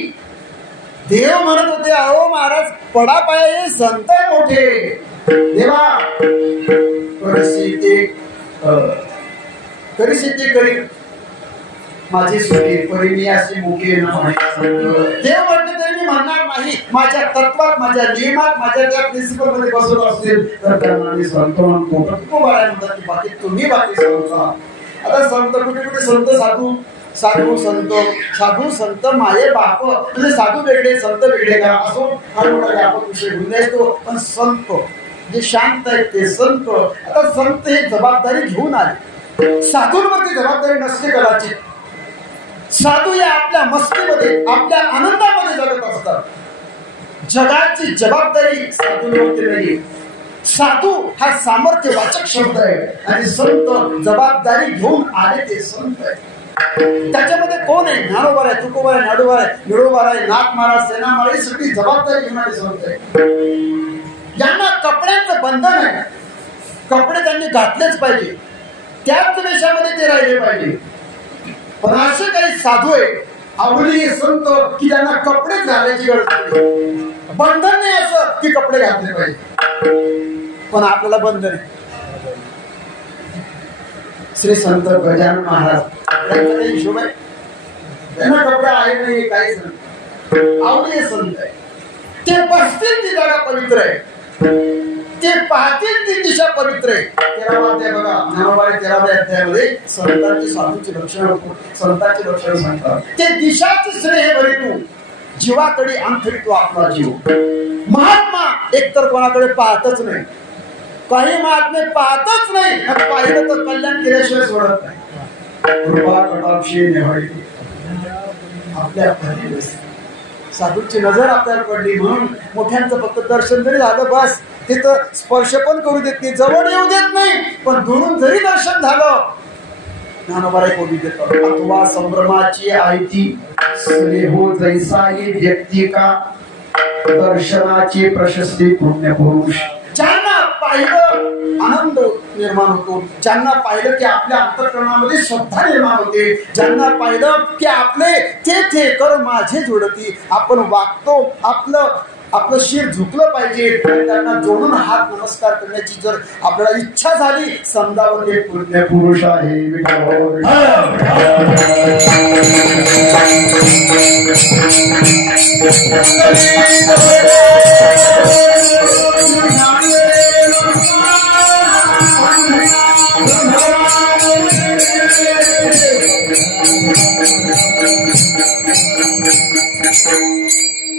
देव म्हणत होते, अहो महाराज पडा पाय संत मोठे. देवा परिस्थिती करी माझी सुखी परी मी अशी मुखी देव म्हणते तरी मी म्हणणार नाही. माझ्या तत्वात, माझ्या नियमात, माझ्या त्या प्रिन्सिपल मध्ये बसत असतील तर त्यांना मी संत म्हणतो. खूप म्हणतात की बाकी तुम्ही बाकी संत. आता संत कुठे कुठे संत साधू, साधू संत, साधू संत माये बाप. म्हणजे साधू वेगळे संत वेगळे का, असो हा मोठा व्यापक विषय घेऊन जायचो. पण संत जे शांत आहेत ते संत. आता संत हे जबाबदारी घेऊन आले. साधूंवरती जबाबदारी नसते कदाचित. साधू या आपल्या मस्तीमध्ये, आपल्या आनंदामध्ये जगत असतात. जगाची जबाबदारी साधूंवरती नाही. साधू हा सामर्थ्यवाचक शब्द आहे आणि संत जबाबदारी घेऊन आले ते संत आहे. त्याच्यामध्ये कोण आहे? ज्ञानोबा आहे, तुकोबा आहे, नाडोबा आहे, निडोबा आहे, नाथ महाराज, सेना महाराज, सगळी जबाबदारी घेऊन आले संत आहे. यांना कपड्यांचं बंधन आहे. कपडे त्यांनी घातलेच पाहिजे, त्याच वेशामध्ये ते राहिले पाहिजे. पण असे काही साधू आहे आवडी संत की त्यांना कपडे घालायची गरज नाही. बंधन नाही असं की कपडे घातले पाहिजे, पण आपल्याला बंधन आहे. श्री संत गजानन महाराज त्यांचा काही हिशोब आहे? त्यांना कपडे आहे नाही, काहीच नाही. आवडी संत आहे. ते बसतील ती जागा पवित्र आहे, ते पाहतील ती दिशा पवित्र आहे. 13वा अध्याय बघा, ज्ञानोबा 13व्या अध्यायामध्ये संतांची साधूची लक्षणं, संतांची लक्षणं सांगतात. ते दिशाची श्रेय बरी तू, जीवाकडे अंतरितो आपला जीव. महात्मा एकतर कोणाकडे पाहतच नाही. काही महात्मे पाहतच नाही, पाहिलं तर कल्याण केल्याशिवाय सोडत नाही. कृपा कटाक्षी नेहळी आपल्या साधूची नजर आपल्याला पडली म्हणून मोठ्यांचं फक्त दर्शन जरी झालं बस, तिथं स्पर्श पण करू देत नाही, जवळ येऊ देत नाही. पण दुरून जरी दर्शन झालं, ज्ञानोबा कोणी देतो. अथवा संभ्रमाची आयती स्नेहो जैसाई व्यक्ती का, दर्शनाची प्रशस्ती पुण्य पुरुष. ज्यांना पाहिलं आनंद निर्माण होतो, ज्यांना पाहिलं की आपल्या अंतःकरणामध्ये श्रद्धा निर्माण होते, ज्यांना पाहिलं की आपले ते कर माझे जोडती, आपण वागतो, आपलं शिर झुकलं पाहिजे, त्यांना जोडून हात नमस्कार करण्याची जर आपल्याला इच्छा झाली, समजावं ते पुण्य पुरुष आहे.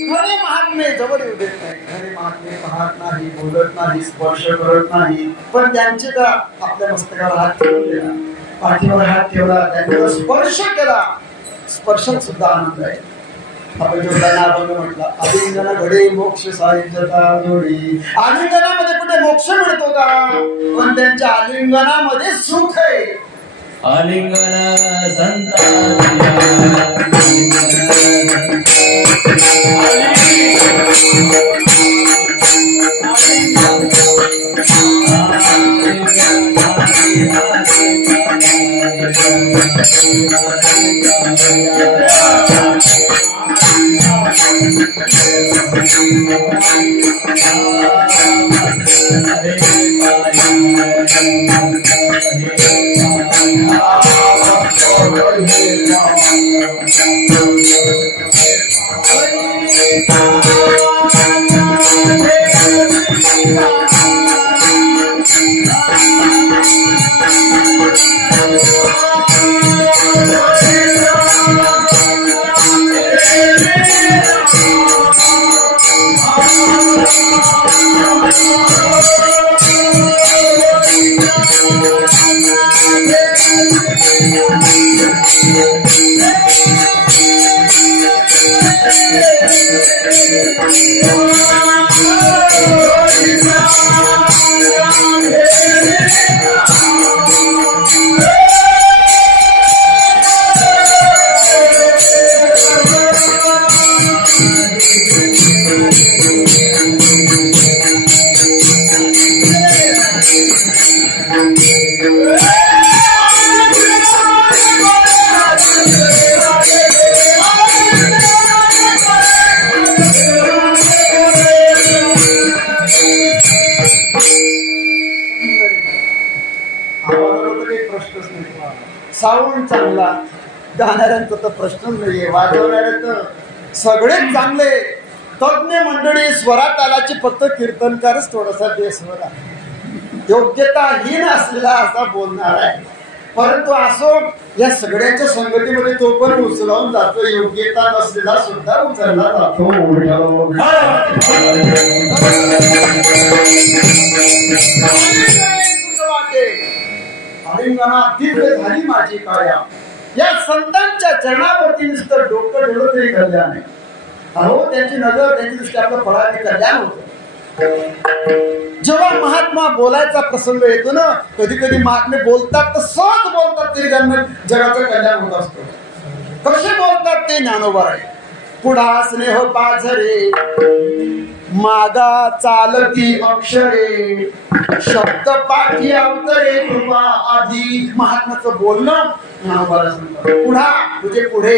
खरे महात्मे जवळ येऊ देत नाही, खरे महात्मे पाहत नाही, बोलत नाही, स्पर्श करत नाही, पण त्यांचे का आपल्या मस्तकावर हात ठेवला, पाठीवर हात ठेवला, त्यांचा स्पर्श केला, स्पर्शात सुद्धा आनंद आहे. आपण जो अभंग म्हटला, आलिंगना घडे मोक्ष साहित्यता जोडी. आलिंगनामध्ये कुठे मोक्ष मिळतो का? पण त्यांच्या आलिंगनामध्ये सुख आहे. आलिंगन संता साऊंड चांगला, गाणाऱ्यांचा तर प्रश्नच नाहीये, वाजवणारे तर सगळेच चांगले, तज्ञ मंडळी, स्वरात तालाची फक्त कीर्तनकारच थोडासा बेस्वर आहे, योग्यताहीन असलेला असा बोलणार आहे. परंतु असो, या सगळ्यांच्या संगतीमध्ये तो पण उचलावून जातो, योग्यता नसलेला सुद्धा उचलला जातो. आलिंगनात दिव्य झाली माझी काया, या संतांच्या चरणावरती नुसतं डोकं ठेवलं तरी कल्याण आहे. अहो, त्यांची नजर, त्यांची दृष्टी आपलं फळाने कल्याण होतं. जेव्हा महात्मा बोलायचा प्रसंग येतो ना, कधी कधी महात्मे बोलतात तर सहज बोलतात, तरी त्यांना जगाचं कल्याण होत असतो. कसे बोलतात ते ज्ञानोबा आहे. पुढा स्नेह पाझरे, मागा चालती अक्षरे, शब्द पाठी अवतरे कृपा आधी. महात्माचं बोलणं ज्ञानोबाला सांगतात. पुढा म्हणजे पुढे,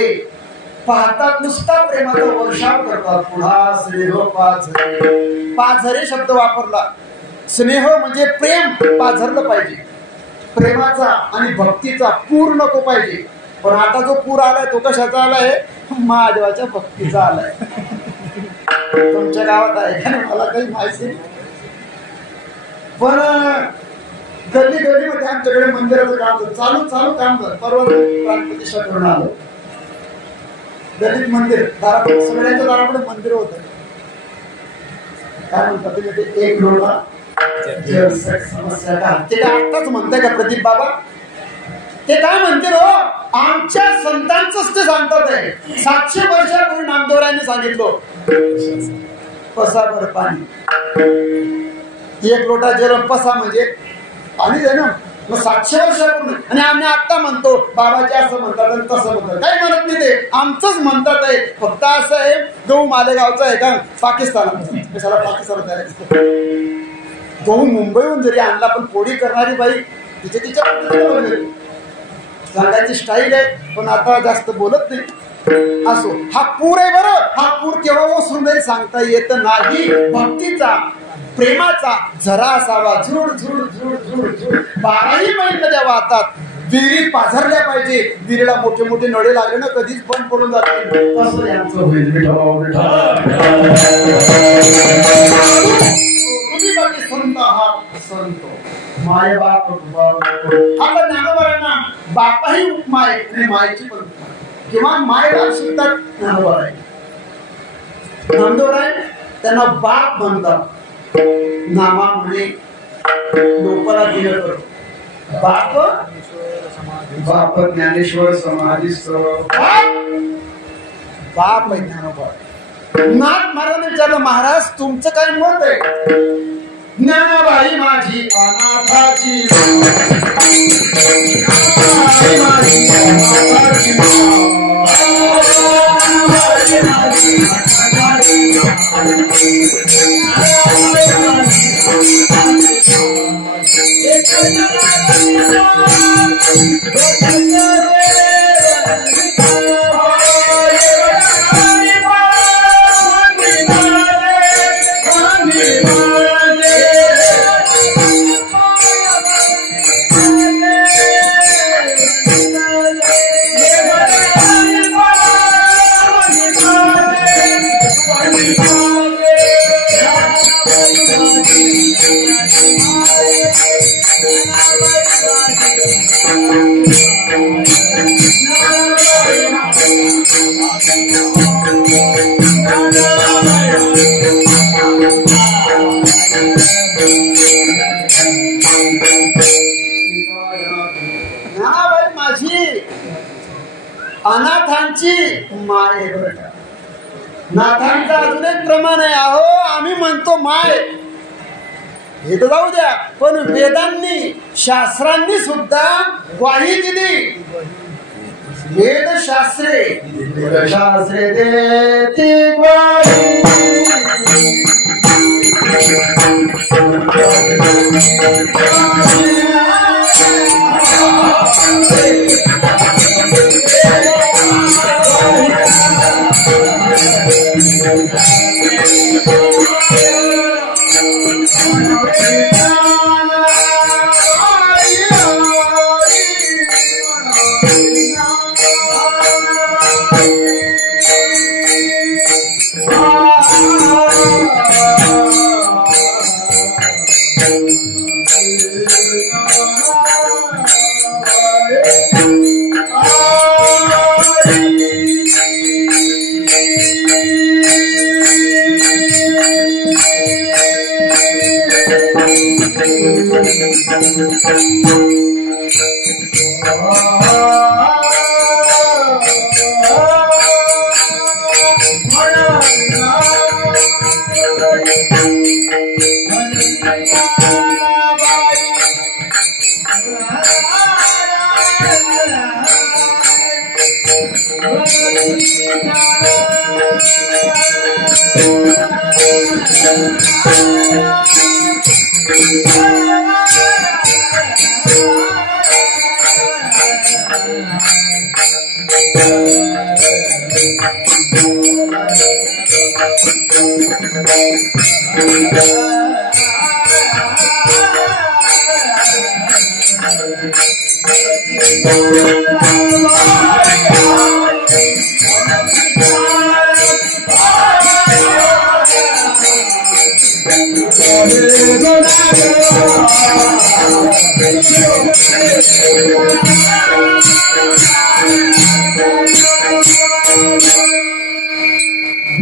पाहतात नुसता प्रेमाचा वर्षाव करतात. पुढा स्नेह पाझरे, पाझरे शब्द वापरला. स्नेह म्हणजे प्रेम पाझरलं पाहिजे, प्रेमाचा आणि भक्तीचा पूर नको पाहिजे. पण आता जो पूर आलाय तो कशाचा आलाय? महादेवाच्या भक्तीचा आलाय. तुमच्या गावात आहे का नाही मला काही माहिती नाही, पण गल्ली गल्लीमध्ये आमच्याकडे मंदिराचं काम चालू काम झालं. परवा प्राणप्रतिष्ठा करून आलो. गल्लीत मंदिर, दारापुढे सगळ्यांच्या दारापुढे मंदिर होत. काय म्हणतात ते? एक लोटा समस्या का? ते काय आत्ताच म्हणताय का प्रदीप बाबा? ते काय म्हणते हो, आमच्या संतांच ते सांगतात आहे. 700 वर्षापूर्वी नामदेवरायांनी सांगितलं, पसाभर पाणी, एक लोटा जल पसा म्हणजे पाणी आहे ना. मग 700 वर्षापूर्वी, आणि आम्ही आता म्हणतो बाबाजी असं म्हणतात आणि तसं म्हणतात. काही म्हणत नाही, ते आमचंच म्हणतात आहे. फक्त असं आहे, गहू मालेगावचा आहे का पाकिस्तानात, कशाला पाकिस्तानात आहे. गहू मुंबईहून जरी आणला पण पोळी करणारी बाई तिच्या पद्धतीने सांगायची स्टाईल आहे, पण आता जास्त बोलत नाही. असो, हा पूर आहे बरं. हा पूर केव्हा ओसरून जाईल सांगता येत नाही. भक्तीचा, प्रेमाचा झरा असावा. झुड झुड झुड झुड झुड 12ही महिने नद्या वाहतात. विहिरी पाझरल्या पाहिजे. विहिरीला मोठे मोठे नळे लागले ना कधीच बंद पडून जाते. तसं यांचं होईल. तुम्ही बाकी संत आहात. संत माय बाप आता ज्ञानोबारांना बापाही उपमा आहे आणि मायेची पण किंवा माय बाप सुद्धा ज्ञानोबा आहे. ज्ञानोबा त्यांना बाप म्हणतात. नामा म्हणे लोकाला दिलं कर बाप बाप ज्ञानेश्वर समाधीस्थ बाप आहे ज्ञानोबा. नाथ महाराजांनी विचारलं महाराज तुमचं काय मत आहे? ज्ञानाबाई माझी अनाथाची अनाथांची माय. नाथांचा अजून एक प्रमाण आहे. अहो आम्ही म्हणतो माय हे तर जाऊ द्या, पण वेदांनी शास्त्रांनी सुद्धा ग्वाही दिली. वेदशास्त्रे शास्त्रे देती ग्वाही.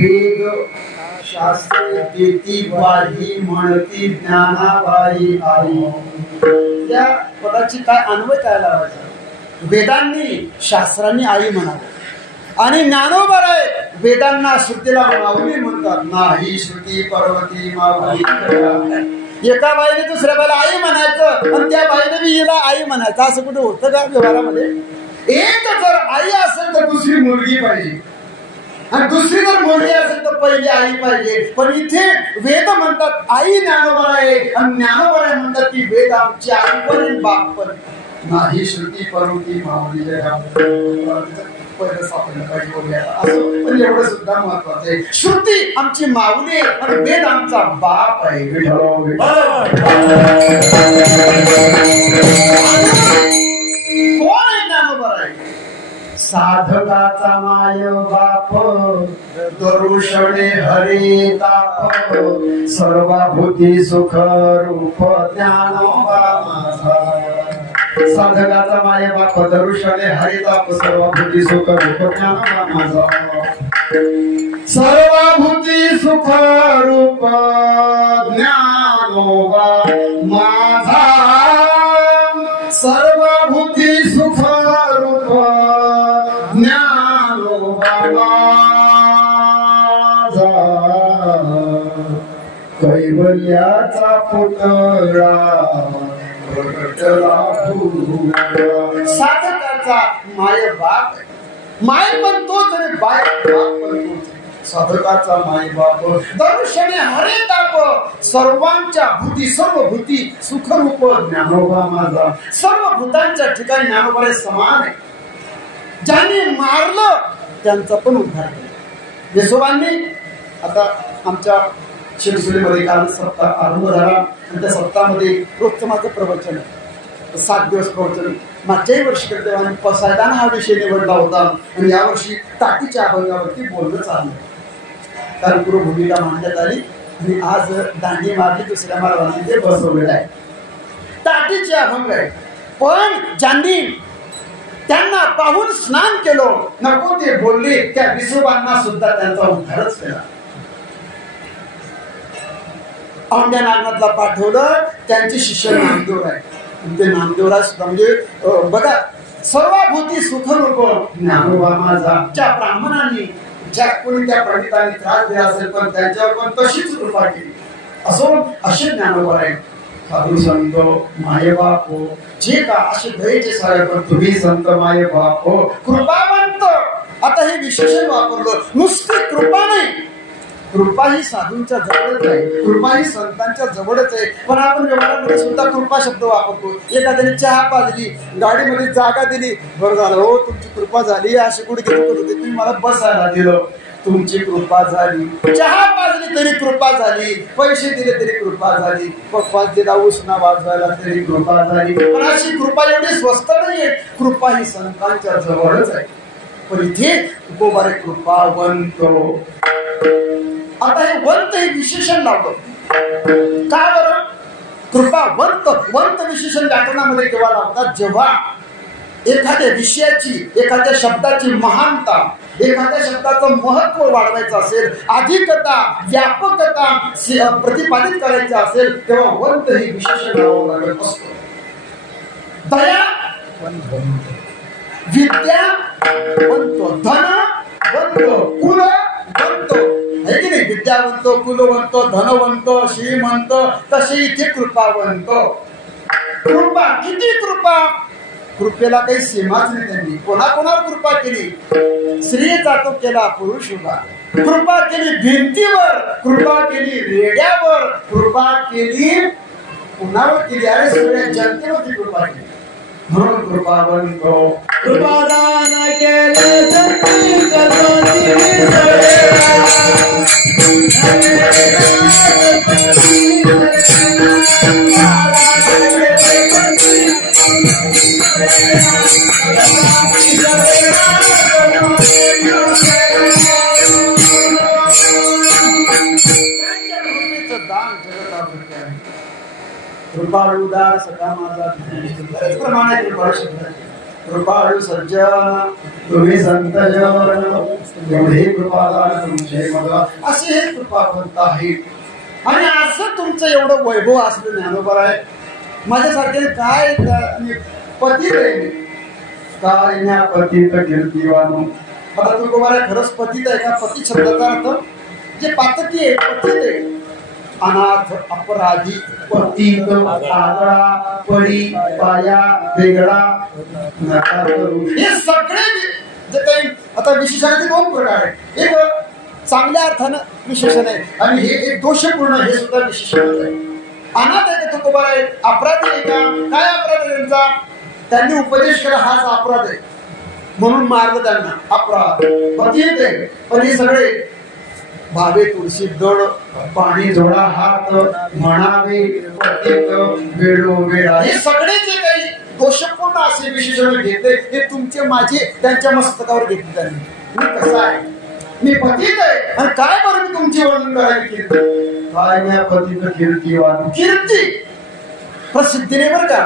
वेद शास्त्रे देती ग्वाही म्हणती ज्ञानाबाई आई. त्या पदाची काय अन्वय काय लावायचा? वेदांनी शास्त्रांनी आई म्हणावं आणि ज्ञानोबा आहे वेदांना श्रुतीला माऊली म्हणतात. नाही श्रुती पर्वती माऊली. एका बाईने दुसऱ्या बाईला आई म्हणायचं आणि त्या बाईने बी हिला आई म्हणायचं. असं कुठे होतं का व्यवहारामध्ये? एक जर आई असेल तर दुसरी मुलगी पाहिजे. आणि दुसरी जर मोठी असेल तर पहिली आई पाहिजे. पण इथे वेद म्हणतात आई ज्ञानोबा आहे आणि ज्ञानोबा आहे म्हणतात की वेद आमची आई पण बाप पण नाही. श्रुती परवती माऊली पहिलं सापडलं पाहिजे बोलूया असं. पण एवढं सुद्धा महत्वाचं आहे. श्रुती आमची माऊली आहे आणि वेद आमचा बाप आहे. कोण आहे ज्ञानोबा आहे? साधकाचा माय बाप दरुषणे हरी ताप सर्वभूती सुख रूप ज्ञानोबा माझा. साधकाचा माय बाप दरुषणे हरी ताप सर्वभूती सुख रूप ज्ञानोबा माझा. सर्वभूती सुख रूप ज्ञानोबा माझा. सर्वभूती सुख रूप ज्ञानोबा माझा. कैवल्याचा पुतळा साधकाचा माय बाप. माय पण तोच आणि बाप पण तोच. साधकाचा माय बाप दर्शने हरे ताप सर्वांच्या भूती सर्वभूती सुखरूप ज्ञानोबा माझा. सर्व भूतांच्या ठिकाणी ज्ञानोबा समान आहे. ज्यांनी मारलं त्यांचा पण उद्धार केला. यशोबांनी आता आमच्या शिरसुलीमध्ये काल सप्ताह आरंभ झाला आणि त्या सप्ताहामध्ये रोजचं माझं प्रवचन आहे. 7 दिवस प्रवचन. मागच्याही वर्षी देवाने पसायदान हा विषय निवडला होता आणि यावर्षी टाकीच्या अभंगावरती बोलणं चाललं. कारण पूर्व भूमिका मांडण्यात आली आणि आज दांडी मारली दुसऱ्या मार्गाने ते बसवलेलं आहे. टाकीचे अभंग आहे. पण ज्यांनी त्यांना पाहून स्नान केलं नको ते बोलले त्या विसोबांना सुद्धा त्यांचा उद्धारच केला. औंढ्या नागनाथला पाठवलं. त्यांचे शिष्य नामदेव आहे. ते नामदेवराज सुद्धा म्हणजे बघा सर्वभूती सुखरूप ज्ञानोबा माझा. ज्या ब्राह्मणांनी ज्या कोणी त्या पंडितांनी त्रास दिला असेल पण त्यांच्यावर पण तशीच कृपा केली असो असे ज्ञानोबा आहे. साधू संत माय बाप हो जे का असे दयेचे सारे पण तुम्ही संत माय बाप हो कृपावंत. आता हे विशेषण वापरलं. नुसती कृपा नाही, कृपा ही साधूंच्या जवळच आहे. कृपा ही संतांच्या जवळच आहे. पण आपण व्यवहारामध्ये सुद्धा कृपा शब्द वापरतो. एखाद्याने चहा पाजली, गाडीमध्ये जागा दिली, बरं झालं हो तुमची कृपा झाली अशी कुठे गेलो होते तुम्ही मला बसायला दिलं तुमची कृपा झाली. चहा पाजली तरी कृपा झाली, पैसे दिले तरी कृपा झाली, पप्पा दिला उसना वाजवायला तरी कृपा झाली. पण अशी कृपा एवढी स्वस्त नाहीये. कृपा ही संतांच्या जवळच आहे. पण इथे गोबारे कृपावंत. आता हे वंत हे विशेषण लावतो का बरं? कृपावंत वंत विशेषण व्याकरणामध्ये केव्हा लावतात? जेव्हा एखाद्या विषयाची एखाद्या शब्दाची महानता एखाद्या शब्दाचं महत्व वाढवायचं असेल, अधिकता व्यापकता प्रतिपादित करायचं असेल तेव्हा वंत हे विशेषण लावावं लागत असतं. दया विद्या बनतो, धन बनतो, कुल बनतो आहे की नाही? विद्यावंत, कुलवंत, धनवंत, श्रीमंत तसे इथे कृपावंत. कृपा किती कृपा? कृपेला काही सीमाच नाही. त्यांनी कोणाकोणावर कृपा केली? स्त्रीचा तो केला पुरुष उभा, कृपा केली भिंतीवर, कृपा केली रेड्यावर, कृपा केली कुणावर केली? अरे सगळ्या जनतेवरती कृपा केली. म्हणून कृपावंत. कृपादान केले संती करोती कृपाळू उदार सखा माझा प्रमाणे कृपाळू शब्द. कृपाळू सज्जन तुम्ही संत जन एवढे कृपादान तुमचे मला असे हे कृपावंत आहे. आणि असं तुमचं एवढं वैभव असलं ज्ञानोबा आहे. माझ्यासारखे काय पतित आहे काय न्या पतित कीर्तिवानो. आता तुकोबा खरंच पतित आहे का? पती शब्दाचा अर्थ जे पातकी आहे, पतित आहे. अनाथ, अपराधी, पतित, आगळा, पडी, पाया, वेगळा, नका करू हे सगळे जे काही आता विशेषणाचे दोन प्रकार आहेत. एक चांगल्या अर्थानं विशेषण आहे आणि हे एक दोषपूर्ण हे सुद्धा विशेषण आहे. अनाथ आहे का तुकोबा आहे, अपराधी आहे का, काय अपराध आहे त्यांचा, त्यांनी उपदेश केला हाच अपराध आहे म्हणून मारलं त्यांना, अपराध पतित आहे. पण हे सगळे भावे तुळशी दळ पाणी जोडा हात म्हणावे पतित वेळो वेळा, हे सगळे जे काही दोषपूर्ण असे विशेषण घेतले हे तुमचे माझे त्यांच्या मस्तकावर घेतले त्यांनी. मी कसा आहे, मी पतित आहे आणि काय बरं मी तुमची वर्णन करावी कीर्ती, काय नाही पतित कीर्तिवान, कीर्ती प्रसिद्धी नाही बरं का.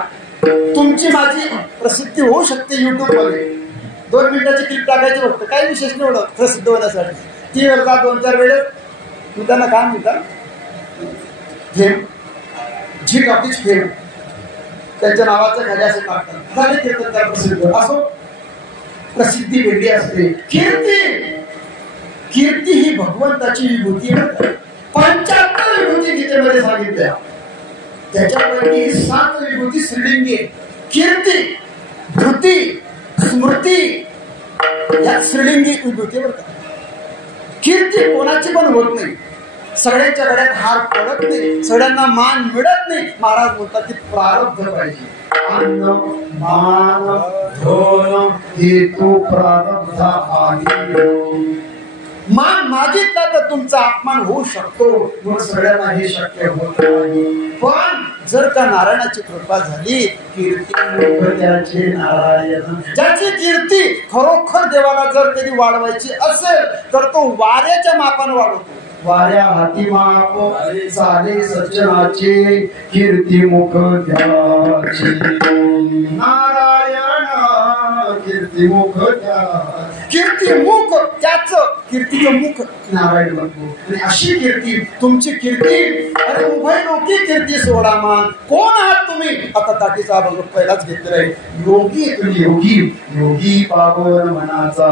तुमची माझी प्रसिद्धी होऊ शकते युट्यूब मध्ये, 2 मिनिटाची क्लिप टाकायची फक्त, काही विशेष नाही एवढं प्रसिद्ध होण्यासाठी. ती वेळचा 2-4 वेळेस मी त्यांना काय म्हणतात फेम, झी टॉपिक फेम त्यांच्या नावाच्या खाली असे टाकतात, झाले कीर्तनकार प्रसिद्ध. असो प्रसिद्धी वेगळी असते. कीर्ती, कीर्ती ही भगवंताची विभूती आहे. 75 विभूती गीतेमध्ये सांगितल्या, त्याच्यापैकी 7 विभूती स्त्रीलिंगी आहे. कीर्ती, धृती, स्मृती या स्त्रीलिंगी विभूती बरं का. कीर्ती कोणाची पण होत नाही, सगळ्यांच्या गळ्यात हार पडत नाही, सगळ्यांना मान मिळत नाही. महाराज बोलतात की प्रारब्ध पाहिजे. अन्न मान धन हेतू प्रारब्ध आधी. मान मागितला तर तुमचा अपमान होऊ शकतो, मग सगळ्यांना हे शक्य होत नाही. पण जर का नारायणाची कृपा झाली, कीर्ती त्याचे नारायण, ज्याची कीर्ती खरोखर देवाला जर कधी वाढवायची असेल तर तो वाऱ्याच्या मापाने वाढवतो. वाऱ्या हाती माप झाले सज्जनाचे, कीर्ती मुख द्याची नारायण, कीर्ती मुख द्या. कीर्ती मुख त्याच कीर्तीचं मुख नारायण म्हणतो. आणि अशी कीर्ती तुमची कीर्ती, अरे उभय लोकी कीर्ती सोडा मान. कोण आहात तुम्ही, आता ताटीचा अभंग पहिलाच घेतलेला आहे. योगी तुम्ही, योगी योगी पावन मनाचा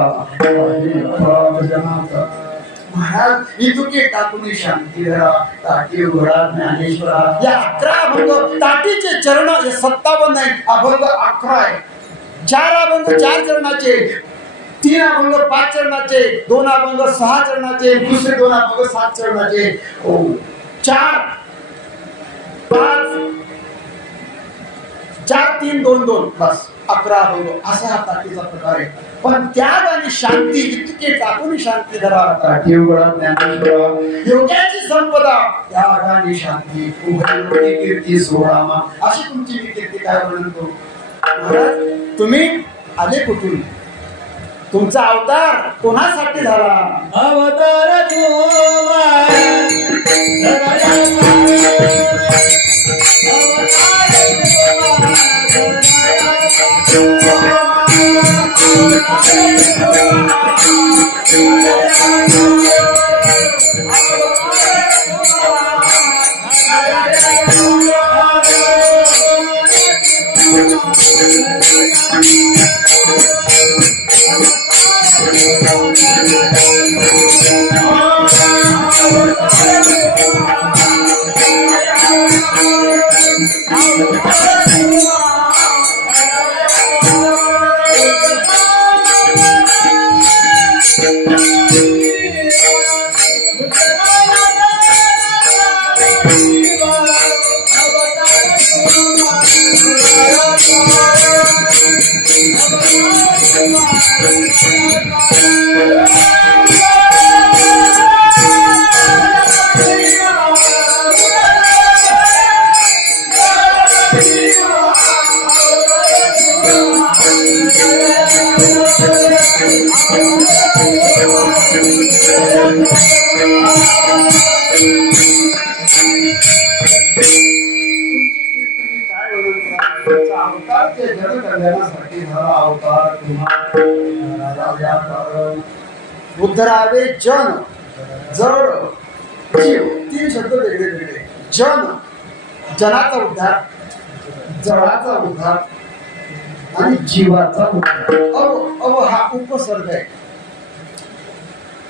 जनाचा. महाराज इतुकी टाकून शांती धरा, ताटी उघडा ज्ञानेश्वरा. या 11 अभंग ताटीचे चरण हे 57 आहे, अभंग 11 आहे. 4 अभंग 4 चरणाचे, 3 अभंग 5 चरणाचे, 2 अभंग 6 चरणाचे, दुसरे 2 अभंग 7 चरणाचे. 4 5 4 3 2 2 बस 11 अभंग असा हा ताटीचा प्रकार आहे. पण त्याग आणि शांती इतके टाकून शांती धरा, ताटी उघडा ज्ञानेश्वरा. योग्याची संपदा त्याग आणि शांती, उभय कीर्ती सोडामा. अशी तुमची मी कीर्ती काय म्हणतो. महाराज तुम्ही आले कुठून, तुमचा अवतार कोणासाठी झाला. अवतार उद्धरावे जन जड जीव, 3 शब्द वेगळे वेगळे. जन जनाचा उद्धार, जळाचा उद्धार आणि जीवाचा उद्धार. अव हा उपसर्ग आहे.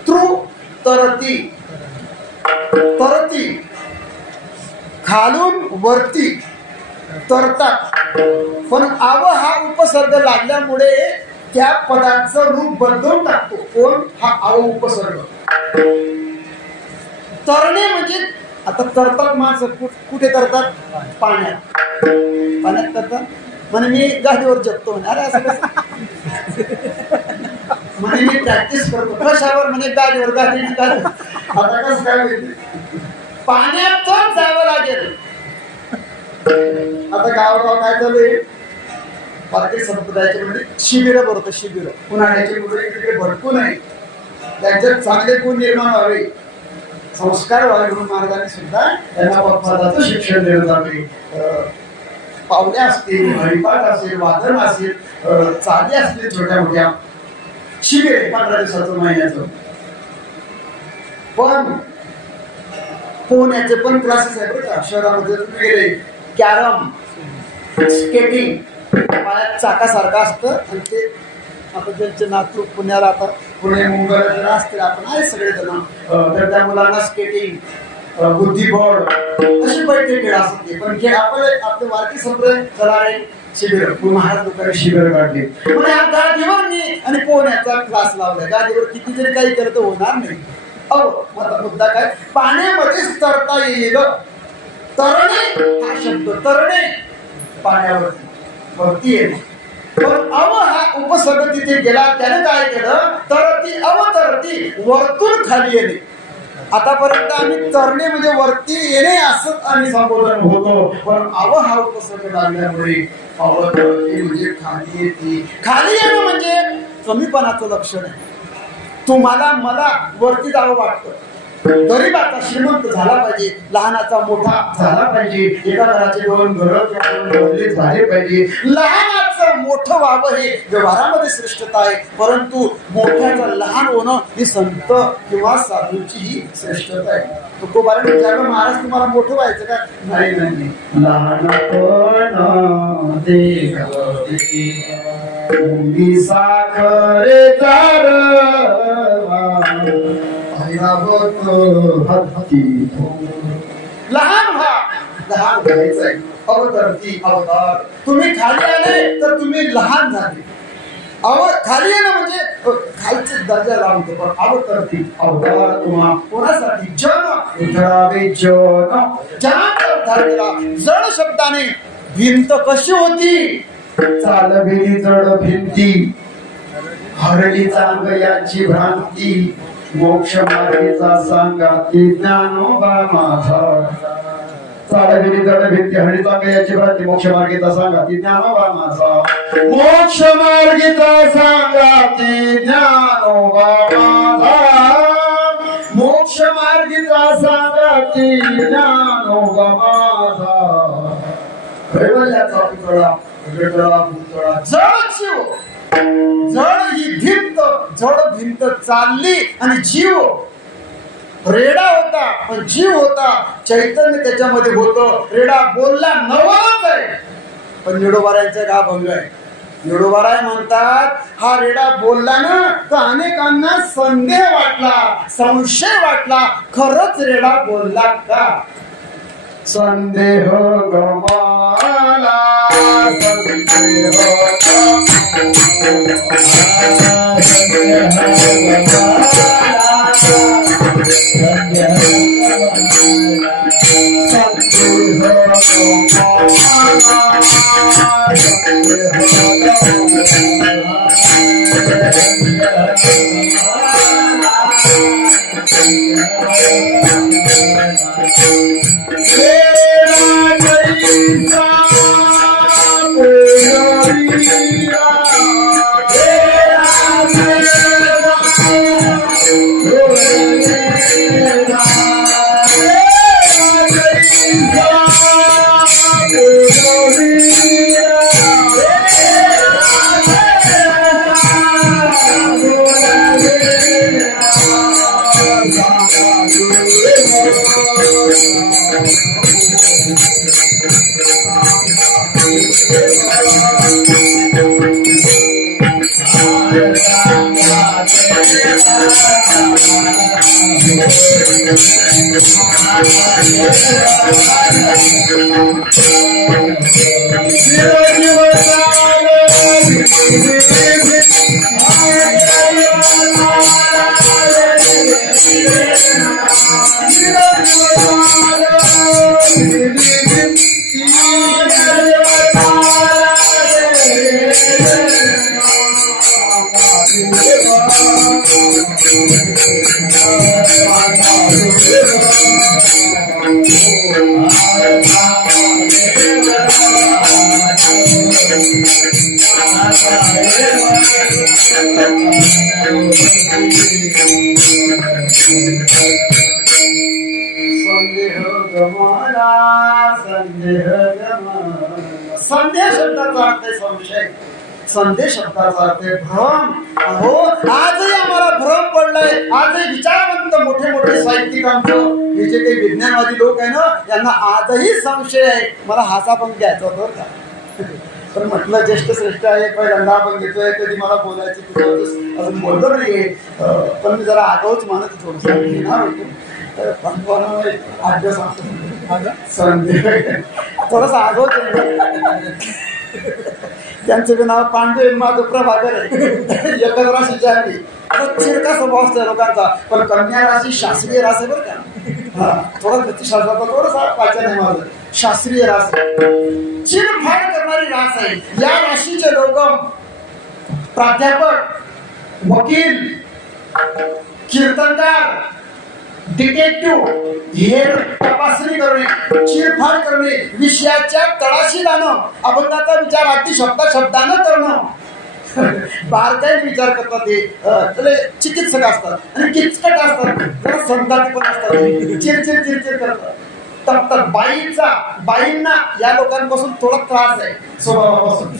तृ तरती, तरती खालून वरती तरतात. पण अव हा उपसर्ग लागल्यामुळे त्या पदाचं रूप बदलून टाकतो. कोण? हा अव उपसर्ग. तरणे म्हणजे आता तरतात माणसं कुठे तरतात? पाण्यात. पाण्यात तरतात म्हणे मी गाडीवर जगतो म्हणे. अरे असं कसं? म्हणे मी प्रॅक्टिस करतो. कशावर? म्हणे गाडीवर. गाडीची गाडी. आता कसं काय होईल? पाण्यातच जावं लागेल. आता गावगाव काय चालू भारतीय संप्रदायाचे म्हणजे शिबिरं भरतो. शिबिर उन्हाळ्याचे मुलं इकडे भरपूर नाही. त्यांच्यात चांगले गुण निर्माण व्हावे, संस्कार व्हावे म्हणून महाराजांनी सुद्धा त्यांना पदाचं शिक्षण देण्यात आले. पावल्या असतील, हरिपाठ असेल, वादन असेल, चाली असतील, छोट्या मोठ्या शिबिर 15 दिवसाचं महिन्याचं. पण पोहण्याचे पण क्लासेस आहे बरं का शहरामध्ये. तुम्ही गेले कॅरम, स्केटिंग, पायात चाकासारखं असतं आणि ते आता त्यांचे नातू पुण्याला आता पुणे मुंबईला असतील आपण आहे सगळेजण. तर त्या मुलांना स्केटिंग, बुद्धिबळ असे पैसे खेळ असतात ते. पण खेळ आपले वारकी संप्रदाय चलारे शिबिर महाराज लोकांनी शिबिर काढले. म्हणजे गादीवर मी आणि पोहण्याचा क्लास लावलाय. गादीवर किती जरी काही केलं तर होणार नाही. माझा मुद्दा काय? पाण्यामध्येच तरता येईल. तरणे हा शब्द, तरणे पाण्यावरती वरती येणे. पण अव हा उपसर्ग तिथे गेला. त्याने काय केलं? तरती अवतरती वरतून खाली येणे. आतापर्यंत आम्ही तरणे म्हणजे वरती येणे असं आम्ही संबोधन होतो. पण अव हा उपसर्ग लागल्यामुळे अवतरती म्हणजे खाली येते. खाली येणं म्हणजे कमीपणाचं लक्षण आहे. तुम्हाला मला वरती जावं वाटतं. गरीबाचा श्रीमंत झाला पाहिजे, लहानाचा मोठा झाला पाहिजे, एका घराचे 2 घरं झाले पाहिजे. लहानाचं मोठं व्हावं हे व्यवहारामध्ये श्रेष्ठता आहे. परंतु मोठ्याचं लहान होणं ही संत किंवा साधूची ही श्रेष्ठता आहे. तुकोबाराने विचारलं महाराज तुम्हाला मोठं व्हायचं का? नाही नाही, लहानपण साखरे लहान व्हा, लहान व्हायचंय. अवतरती अवतार. तुम्ही खाली आले तर तुम्ही लहान झाले. खाली येणं म्हणजे खालचे दर्जा लावतो. पण अवतरती अवतार तुम्हा कोणासाठी? जन उतरावे जन. जनाचा उद्धार केला. जड शब्दाने भिंत कशी होती? चालविली जड भिंती, हरली चांगयाची भ्रांती, मोक्ष मार्गेचा सांगा ती ज्ञानोबा माझा. चालविली जड भिंती, हरली चांगयाची भ्रांती, मोक्ष मार्गेचा सांगा ती ज्ञानोबा माझा. मोक्ष मार्गेचा सांगा ती ज्ञानोबा माझा. मोक्ष मार्गेचा सांगा ती ज्ञानोबा माझा. कैवल्याचा पुतळा जड ही भिंत, जड भिंत चालली आणि जीव रेडा होता पण जीव होता. चैतन्य त्याच्यामध्ये होतं. रेडा बोलला नवलच आहे पण निडोबारायांचा गाभंग आहे. निडोबाराय म्हणतात हा रेडा बोलला ना तर अनेकांना संदेह वाटला, संशय वाटला, खरंच रेडा बोलला का? संदेह गमाला, संदेह संदेह शब्दाचा अर्थ आहे संशय. संदेह शब्दाचा अर्थ आहे भ्रम. अहो आजही आम्हाला भ्रम पडलाय. आजही विचारवंत मोठे मोठे साहित्यिक आमचं हे जे काही विज्ञानवादी लोक आहे ना यांना आजही संशय आहे. मला हासा पण घ्यायचा होता का पण म्हटलं ज्येष्ठ श्रेष्ठ आहे पहिल्यांदा आपण घेतोय कधी मला बोलायची अजून बोललो नाहीये पण मी जरा आगाऊच मानत थोडस घेणार होतो. थोडस आगाऊच त्यांचं बी नाव पांडे माझं प्रभाकर आहे. एकच राशीचे आहे. चिरका स्वभाव असतो लोकांचा पण कन्या राशी शास्त्रीय रास आहे बरं का. थोडं ज्योतिषशास्त्राचा थोडंसा वाचन आहे माझं. शास्त्रीय रास चिरफाड करणारी रास आहे. या राशीचे लोक प्राध्यापक वकील कीर्तनकार डिटेक्टिव्ह हे तपासणी करणे चिरफाड करणे विषयाच्या तळाशी जाणं अभंगाचा विचार अगदी शब्दानं करणं बारकाईने विचार करतात. ते चिकित्सक असतात आणि किचकट असतात जरा संतापी पण असतात. चिरचिर करतात तर बाईंना या लोकांपासून थोडा त्रास आहे स्वभावापासून.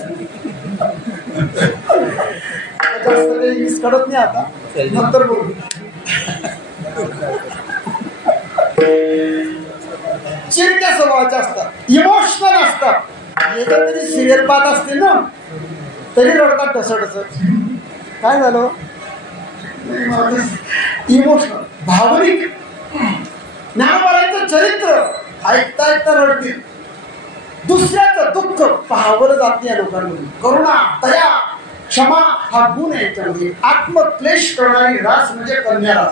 जास्त काही कळत नाही आता नंतर बोलू. चिरक्या स्वभावाच्या असतात इमोशनल असतात. याच्यात तरी सिरियल पाहत असते ना तरी रडतात ढसडच. काय झालं इमोशनल भावनिक ज्ञानवारांचं चरित्र ऐकता रडतील. दुसऱ्याचं दुःख पाहावलं जात नाही या लोकांमध्ये. करुणा दया क्षमा हा गुण आहे याच्यामध्ये. आत्मक्लेश करणारी रास म्हणजे कन्या रास.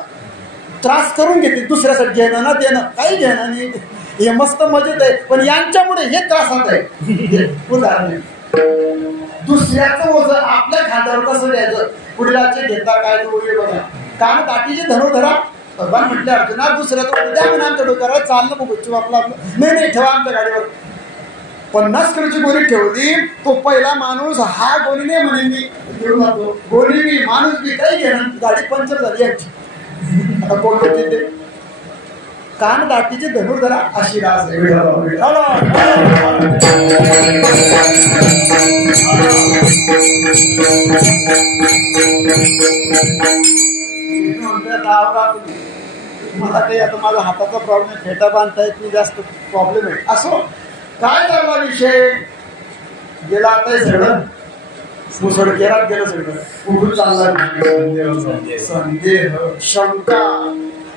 त्रास करून घेते दुसऱ्यासाठी घेणं ना देणं काही घेणं नाही. हे मस्त मजेत आहे पण यांच्यामुळे हे त्रासात आहे. उदाहरण दुसऱ्याचं ओझं आपल्या खांद्यावर कसं द्यायचं. पुढल्याचे घेता काय तो बघा कान दाटीचे धनुर्धरा भगवान म्हटले अर्जुना दुसऱ्याचं द्या म्हणा आमच्या डोक्यावर चाललं बघू आपलं नाही ठेवा आमच्या गाडीवर. 50 किलोची गोणी ठेवली तो पहिला माणूस हा गोणी नाही म्हणे मी घेऊन जातो. गोणी बी माणूस बी काही घेणार गाडी पंक्चर झाली यांची. आता कोण होते ते कान दाटीचे धनुर्धरा अशी रास आहे. मला काही आता माझा हाताचा प्रॉब्लेम फेटा बांधता येत नाही जास्त प्रॉब्लेम आहे. असो काय झाला विषय गेला आता सगळं मुसळ केरात गेलं सगळं उघडून चालला. संदेह शंका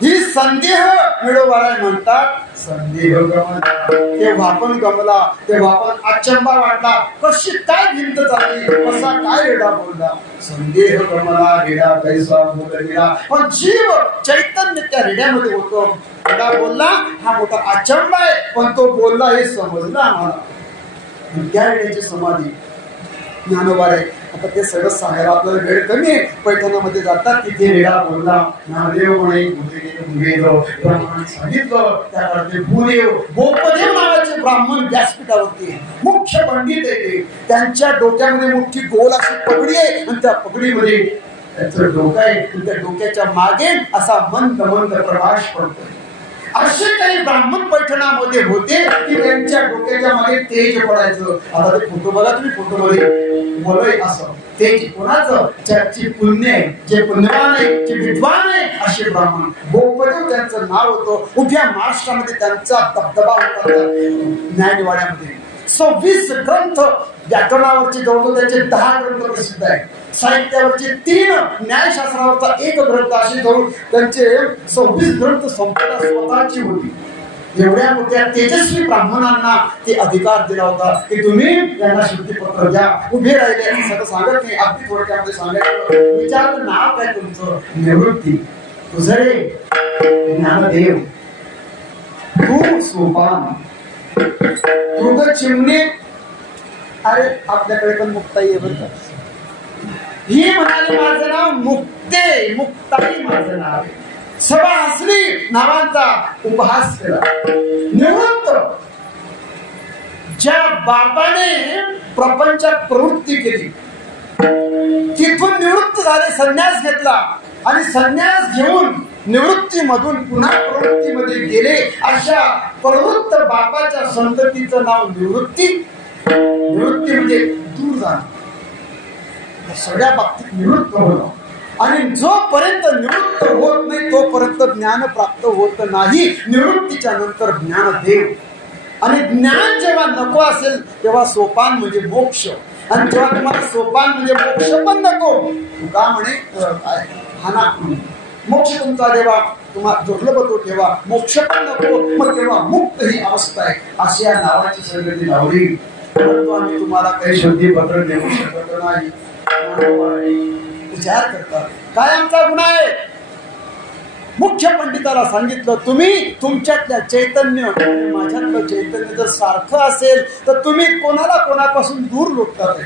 ही संदेह मिळवणारा म्हणतात. संदेह गमला तेव्हा पण गमला तेव्हा पण अचंबा वाटला. कशी काय भिंत चालली कसा काय रेडा बोलला. संदेह गमला रेडा कैसा बोलला पण जीव चैतन्य त्या रेड्यामध्ये होतो. रेडा बोलला हा मोठा अचंबा आहे पण तो बोलला हे समजलं आम्हाला. त्या रेड्याची समाधी ज्ञानोबा आहे. आता ते सगळं सांगायला आपल्याला वेळ कमी आहे. पैठणामध्ये जातात तिथे रेडा बोलला नादेव म्हणे सांगितलं त्या काळात भूदेव गोपदेव नावाचे ब्राह्मण व्यासपीठावरती मुख्य पंडित आहे. ते त्यांच्या डोक्यामध्ये मोठी गोल अशी पगडी आहे आणि त्या पगडीमध्ये त्याचं डोकं आहे. त्या डोक्याच्या मागे असा मंद प्रकाश पडतोय. असे काही ब्राह्मण पैठणामध्ये होते की त्यांच्या डोक्याच्या मागे तेज पडायचं. आता ते फोटो बघा तुम्ही फोटोमध्ये वलय असं तेज कोणाचं ज्याची पुण्य आहे जे पुण्यवान आहे जे विद्वान आहे असे ब्राह्मण. गोपदेव त्यांचं नाव होतं. उभ्या महाराष्ट्रामध्ये त्यांचा दबदबा होता. न्यायनिवाड्यामध्ये 26 ग्रंथ व्याकरणावरचे जवळ त्यांचे 10 ग्रंथ प्रसिद्ध आहेत. साहित्यावरचे 3 न्यायशास्त्रावरचा 1 ग्रंथ असे जवळ त्यांचे 26 ग्रंथ संपदा स्वतःची होती. एवढ्या मोठ्या तेजस्वी ब्राह्मणांना ते अधिकार दिला होता की तुम्ही यांना शुद्धीपत्र द्या. उभे राहिले सगळं सांगत नाही अगदी थोडक्यामध्ये सांगायचं. विचारलं नाव काय तुमचं. निवृत्ती. तुझं रे ज्ञानदेव. तू सोपान तुझं चिमणे. अरे आपल्याकडे पण मुक्ताई आहे बरं का. ही म्हणाली माझं नाव मुक्ते, मुक्ताई माझं नाव आहे. सभा हसली, नावांचा उपहास केला. निवृत्त, ज्या बापाने प्रपंचात प्रवृत्ती केली तिथून निवृत्त झाले, संन्यास घेतला आणि संन्यास घेऊन निवृत्तीमधून पुन्हा प्रवृत्तीमध्ये गेले, अशा प्रवृत्त बापाच्या संततीचं नाव निवृत्ती. निवृत्ती म्हणजे दूर जाणं, सगळ्या बाबतीत निवृत्त होणं. आणि जोपर्यंत निवृत्त होत नाही तोपर्यंत ज्ञान प्राप्त होत नाही. निवृत्तीच्या नंतर ज्ञानदेव. आणि ज्ञान जेव्हा नको असेल तेव्हा सोपान म्हणजे मोक्ष. आणि जेव्हा तुम्हाला सोपान म्हणजे मोक्ष पण नको, का म्हणे हाना मोक्ष तुमचा देवा, तुम्हाला दुर्लभ तो ठेवा, मोक्ष पण नको, मग तेव्हा मुक्त ही अवस्था आहे. अशी या नावाची संगती लावली. परंतु आम्ही तुम्हाला काही शुद्धीपत्र देऊ शकत नाही. विचार करतात काय आमचा गुन्हा आहे. मुख्य पंडिताला सांगितलं, तुम्ही तुमच्यातल्या चैतन्य आणि माझ्यातलं चैतन्य जर सारखं असेल तर तुम्ही कोणाला कोणापासून दूर लोटतात.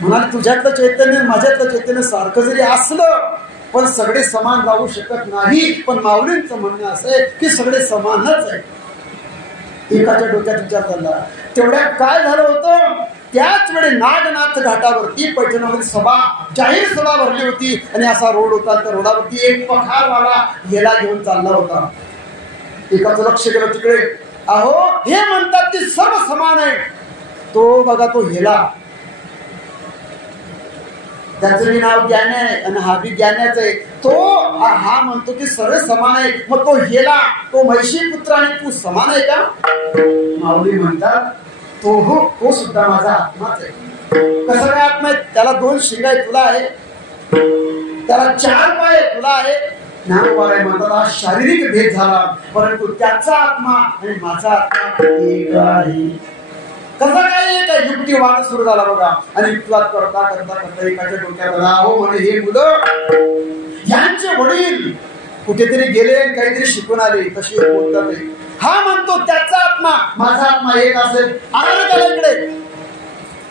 म्हणाले तुझ्यातलं चैतन्य माझ्यातलं चैतन्य सारखं जरी असलं पण सगळे समान राहू शकत नाही. पण माऊलींचं म्हणणं असं आहे की सगळे समानच आहे. एकाच्या डोक्यात विचार झाला. तेवढ्यात काय झालं होतं, त्याच वेळी नागनाथ घाटावरती पैठणमध्ये सभा, जाहीर सभा भरली होती. आणि असा रोड होता, त्या रोडावरती एक पखारवाला हेला घेऊन चालला होता. एकाचं लक्ष गेलं तिकडे. अहो हे म्हणतात की सर्व समान आहे. तो बघा तो हेला, त्याचं मी नाव ज्ञान आहे आणि हा बी ज्ञानाच आहे. तो हा म्हणतो की सर्व समान आहे. मग तो हेला, तो म्हैशी पुत्र आणि तू समान आहे का. माऊली म्हणतात तो हो, तो सुद्धा माझा आत्माच आहे. कसं काय आत्मा आहे. त्याला 2 शिंग आहे, तुला आहे. त्याला 4 पाय आहे, तुला आहे. ज्ञानोबा म्हणतात हा शारीरिक भेद झाला, परंतु त्याचा आत्मा आणि माझा आत्मा एक आहे. कसं काय एक आहे. युक्तिवाद सुरू झाला बघा. आणि युक्तिवाद करता करता करता एकाच्या डोक्यात आला, हो म्हणे हे मुलं यांचे वडील कुठेतरी गेले आणि काहीतरी शिकून आले, कशी बोलतात. हा म्हणतो त्याचा आत्मा माझा आत्मा एक असेल. आला त्याला इकडे.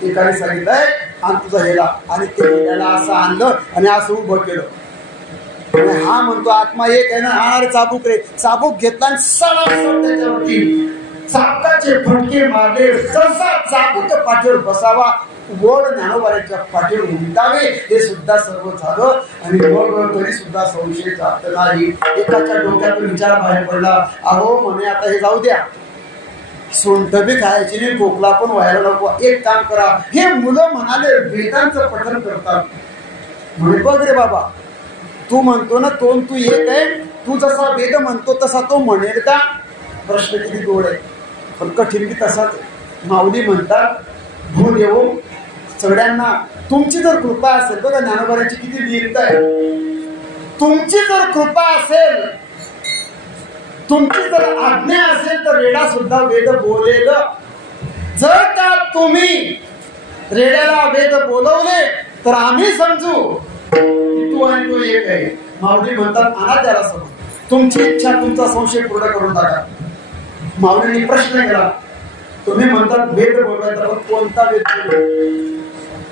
एकाने सांगितलंय आणि तुझा हेला, आणि ते हेल्याला असं आणलं आणि असं उभं केलं. आणि हा म्हणतो आत्मा एक आहे ना. हा रे चाबूक रे. चाबूक घेतला आणि सडासड त्याच्यावरती चाबकाचे फटके मारले. सहसा चाबूच्या पाठीवर बसावा, गोड ज्ञानोबाच्या पाठीवर उमटावे, हे सुद्धा सर्व झालं. आणि गोड तरी सुद्धा संशय जात नाही. एकाच्या डोक्यातून विचार बाहेर पडला, अहो म्हणे आता हे जाऊ द्या, सोंठ बी खायची नाही, खोकला पण व्हायला नको. एक काम करा, हे मुलं म्हणाले वेदांचं पठन करतात. म्हणे बघ रे बाबा, तू म्हणतो ना तोंड तू एक आहे, तू जसा वेद म्हणतो तसा तो म्हणेल का. प्रश्न किती गोड आहे पण कठीण की तसाच. माऊली म्हणतात भूदेव सगळ्यांना तुमची जर कृपा असेल, बघा ज्ञानोबाची किती दीर्घ आहे. तुमची जर कृपा असेल, तुमची जर आज्ञा असेल तर रेडा सुद्धा वेद बोलेल. जर का तुम्ही रेड्याला वेद बोलवले तर आम्ही समजू तू आणि तो एक आहे. माऊली म्हणतात आणा त्याला समज, तुमची इच्छा तुमचा संशय पूर्ण करून टाका. माऊलींनी प्रश्न केला, तुम्ही म्हणतात वेद बोलवायचा, कोणता वेद बोलू,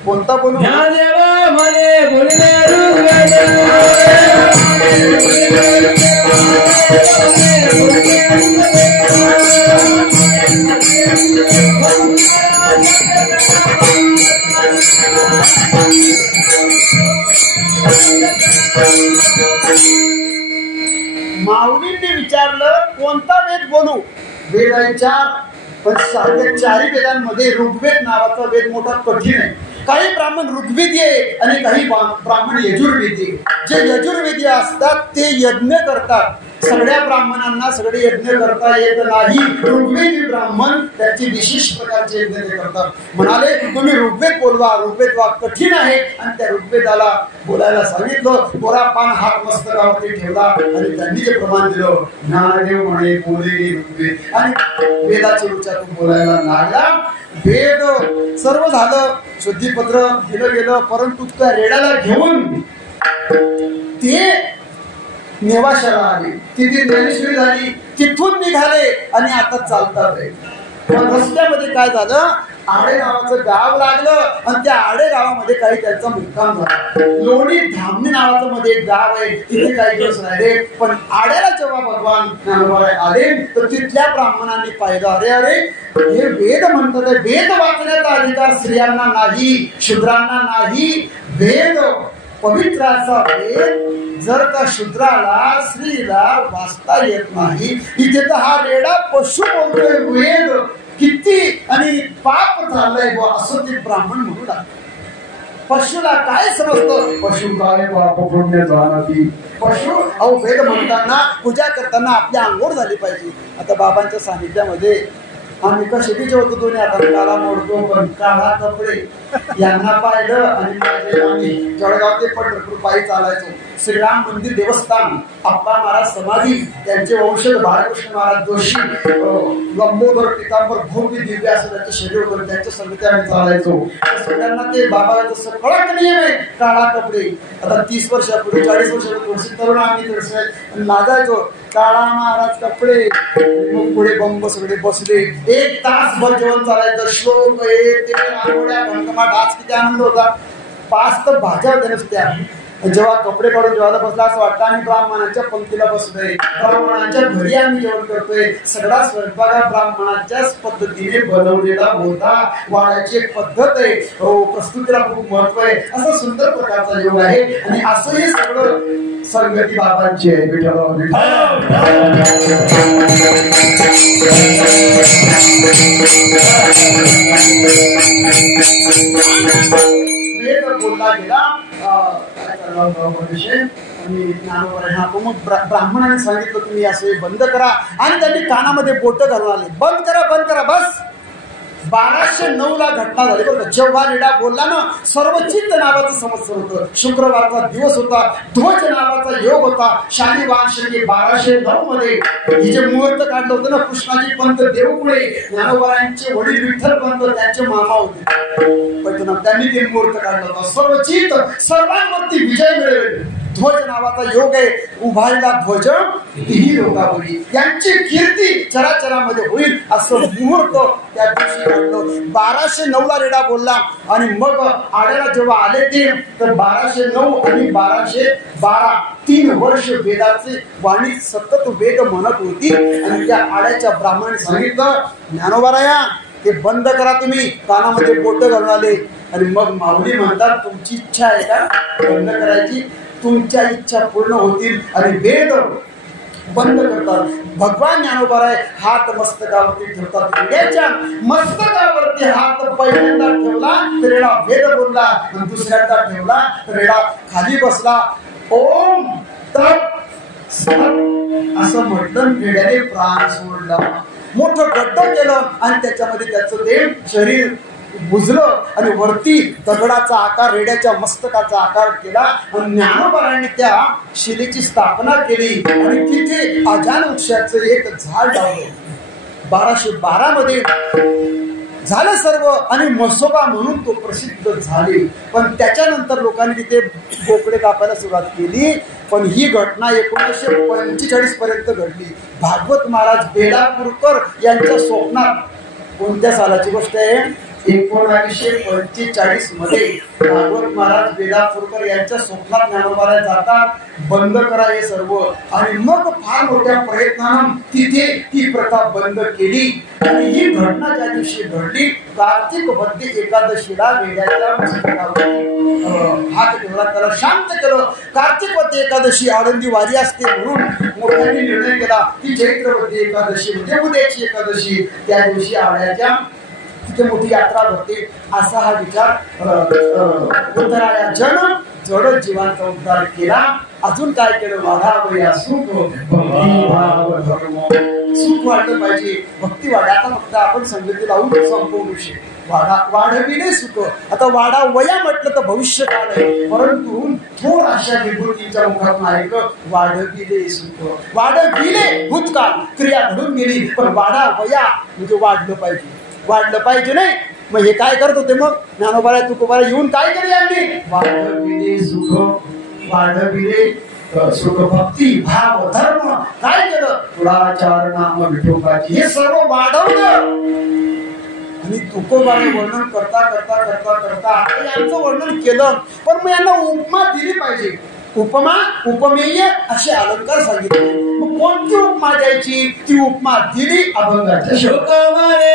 कोणता बोलू. म्हणे बोलणे माऊलींनी विचारलं कोणता वेद बोलू. वेद आहे 4, पण साध्या 4 वेदांमध्ये ऋग्वेद नावाचा वेद मोठा कठीण आहे. काही ब्राह्मण ऋग्वेदी आहे आणि काही ब्राह्मण यजुर्वेदी. जे यजुर्वेदी असतात ते यज्ञ करतात. सगळ्या ब्राह्मणांना सगळे यज्ञ करता येत नाही. ऋग्वेदी ब्राह्मण त्याची विशेष प्रकारचे यज्ञ करतात. म्हणाले तुम्ही ऋग्वेद बोलवा, ऋग्वेद वाक कठीण आहे. आणि त्या ऋग्वेदाला बोलायला सांगितलं. कोरा पान हात मस्तकावरती ठेवला आणि त्यांनी जे प्रमाण दिलं, ज्ञानदेव म्हणे बोले ऋग्वेद, आणि वेदाच्या उच्चारून बोलायला लागला. वेद सर्व झालं, शुद्धीपत्र दिलं गेलं, परंतु त्या रेड्याला घेऊन ते नेवाशाला आले. तिथे ज्ञानेश्वरी झाली, तिथून निघाले आणि आता चालतात. पण रस्त्यामध्ये काय झालं, आडे नावाचं गाव लागलं आणि त्या आडे गावामध्ये काही त्यांचा मुक्काम झाला. लोणी धामणी नावाचं मध्ये एक गाव आहे, तिथे काही दिवस राहिले. पण आड्याला जेव्हा भगवान ज्ञानोबा आले तर तिथल्या ब्राह्मणांनी पाहिलं, अरे अरे हे वेद म्हणतात, वेद वाचण्याचा अधिकार स्त्रियांना नाही, शूद्रांना नाही. वेद पवित्राचा वेद जर का शूद्राला स्त्रीला वाचता येत नाही, इथे तर हा रेडा पशु बोलतोय. वेद किती आणि पाप झालंय असं ते ब्राह्मण म्हणू लागले. पशुला काय समजतं? पशु काय पाप पुण्य जाणती. पशु अहो वेद म्हणताना पूजा करताना आपली आंघोळ झाली पाहिजे. आता बाबांच्या सानिध्यामध्ये आम्ही कसे होतो, दोन्ही हातात काळा मोडतो पण काळा कपडे यांना पाहिलं आणि आम्ही जळगाव ते पंढरपूर पायी चालायचो. श्रीराम मंदिर देवस्थान, अप्पा महाराज समाधी, त्यांचे वंशज बाळकृष्ण महाराज जोशी, लंबोदर पितांबर भव्य दिव्य असं त्यांचे शरीर होतं, त्यांच्या संगती आम्ही चालायचो. सगळ्यांना ते बाबा जसं कडक नियम आहे, काळा कपडे. आता 30 वर्षापूर्वी 40 वर्षापूर्वी तरुण आम्ही लाजायचो, काळा महाराज कपडे. मग पुढे बंब सगळे बसले, 1 तासभर जेवण चालायचं. श्लोक हे ते आंघोळ्या घंटमाट. आज किती आनंद होता. 5 तर भाज्या होत्या नुसत्या. जेव्हा कपडे काढून जेवायला बसला असं वाटतं आम्ही ब्राह्मणांच्या पंक्तीला बसतोय, ब्राह्मणांच्या घरी आम्ही जेवण करतोय. सगळा स्वयंपाक ब्राह्मणाच्याच पद्धतीने बनवलेला होता. वाढायची एक पद्धत आहे, प्रस्तुतीला खूप महत्व आहे. असं सुंदर प्रकारचा योग आहे. आणि असं हे सगळं संगती बाबांची आहे. वेद बोलला गेला ब्राह्मणाने सांगितलं तुम्ही असं बंद करा. आणि त्यांनी कानामध्ये बोट घालून आले, बंद करा बंद करा. बस 1209 ला घटना झाली बरं. जेव्हा रेडा बोलला ना, सर्वचित्त नावाचं संवत्सर होतं, शुक्रवारचा दिवस होता, ध्वज नावाचा योग होता. शालिवान शके 1209 मध्ये ही जे मुहूर्त काढलं होतं ना, कृष्णाजी पंत देवपुळे, ज्ञानोबारायांचे वडील विठ्ठल पंत त्यांचे मामा होते पैठणात, त्यांनी ते मुहूर्त काढलं होतं. सर्वचित्त सर्वांवरती विजय मिळवेल. ध्वज नावाचा योग आहे, उभारला ध्वज तीही लोकावरी, यांची कीर्ती चराचरामध्ये होईल असं मुहूर्त त्या दिवशी काढलं. 1209 ला रेडा बोलला. आणि मग आड्याला जेव्हा आले ते तर 1209 आणि 1212 3 वर्ष वेदाचे वाणी सतत वेद म्हणत होती. आणि त्या आड्याच्या ब्राह्मणाने सांगितलं, ज्ञानोबाराया ते बंद करा. तुम्ही कानामध्ये बोट घालून आले. आणि मग माऊली म्हणतात, तुमची इच्छा आहे का बंद करायची? तुमच्या इच्छा पूर्ण होतील. आणि वेद बंद करतात. भगवान ज्ञानोबाराय हात मस्तकावरती ठेवतात. रेड्याच्या मस्तकावरती हात पहिल्यांदा ठेवला तर रेडा वेद बोलला, आणि दुसऱ्यांदा ठेवला तर रेडा खाली बसला. ओम तप असं म्हटलं, रेड्याने प्राण सोडला. मोठं गड्ड केलं आणि त्याच्यामध्ये त्याचं ते शरीर बुजलं आणि वरती दगडाचा आकार, रेड्याच्या मस्तकाचा आकार केला. आणि ज्ञानोबारांनी त्या शिलेची स्थापना केली आणि तिथे अजान वृक्षाचं एक झाड लावलं. 1212 मध्ये झालं सर्व. आणि म्हसोबा म्हणून तो प्रसिद्ध झाले. पण त्याच्यानंतर लोकांनी तिथे बोकडे कापायला सुरुवात केली. पण ही घटना 1945 पर्यंत घडली. भागवत महाराज बेलापूरकर यांच्या स्वप्नात, कोणत्या सालाची गोष्ट आहे, 1945 मध्ये भागवत महाराज बेलापूरकर यांच्या स्वप्नात ज्ञानोबाराय जातात, बंद करा हे सर्व. आणि मग फार मोठ्या प्रयत्नानं तिथे ती प्रथा बंद केली. आणि ही घटना ज्या दिवशी घडली, कार्तिक वद्य एकादशीला वेड्याच्या मस्तकावर हात ठेवला, त्याला शांत केलं. कार्तिक वद्य एकादशी आनंदी वारी असते म्हणून मोठ्यांनी निर्णय केला की चैत्र वद्य एकादशी म्हणजे उद्याची एकादशी, त्या दिवशी आड्याच्या तिथे मोठी यात्रा भरते. असा हा विचार उद्धराया जन जड जीवांचा उद्धार केला. अजून काय केलं, वाढावया सुख भक्तिभाव धर्म. सुख वाढलं पाहिजे, भक्ती वाढ. आता फक्त आपण संगती लावून संपवू विषय. वाढविले सुख. आता वाढा वया म्हटलं तर भविष्य काळ आहे, परंतु थोर अशा विभूतीच्या मुखातून ऐकलं, वाढविले सुख. वाढविले भूतकाळ क्रिया घडून गेली, पण वाढा वया म्हणजे वाढलं पाहिजे. वाढलं पाहिजे नाही. मग हे काय करत होते, मग ज्ञानोबाराय तुकोबाराय येऊन काय केले यांनी, वाढविले सुख, वाढविले सुख भक्ती भाव धर्म. काय केलं, कुळाचार नाम विठोबाची, हे सर्व वाढवलं. आणि तुकोबाने वर्णन करता करता करता करता आता यांचं वर्णन केलं, पण मग यांना उपमा दिली पाहिजे. उपमा उपमेय असे अलंकार सांगितले. मग कोणती उपमा द्यायची? ती उपमा दिली अभंगाच्या शोकमने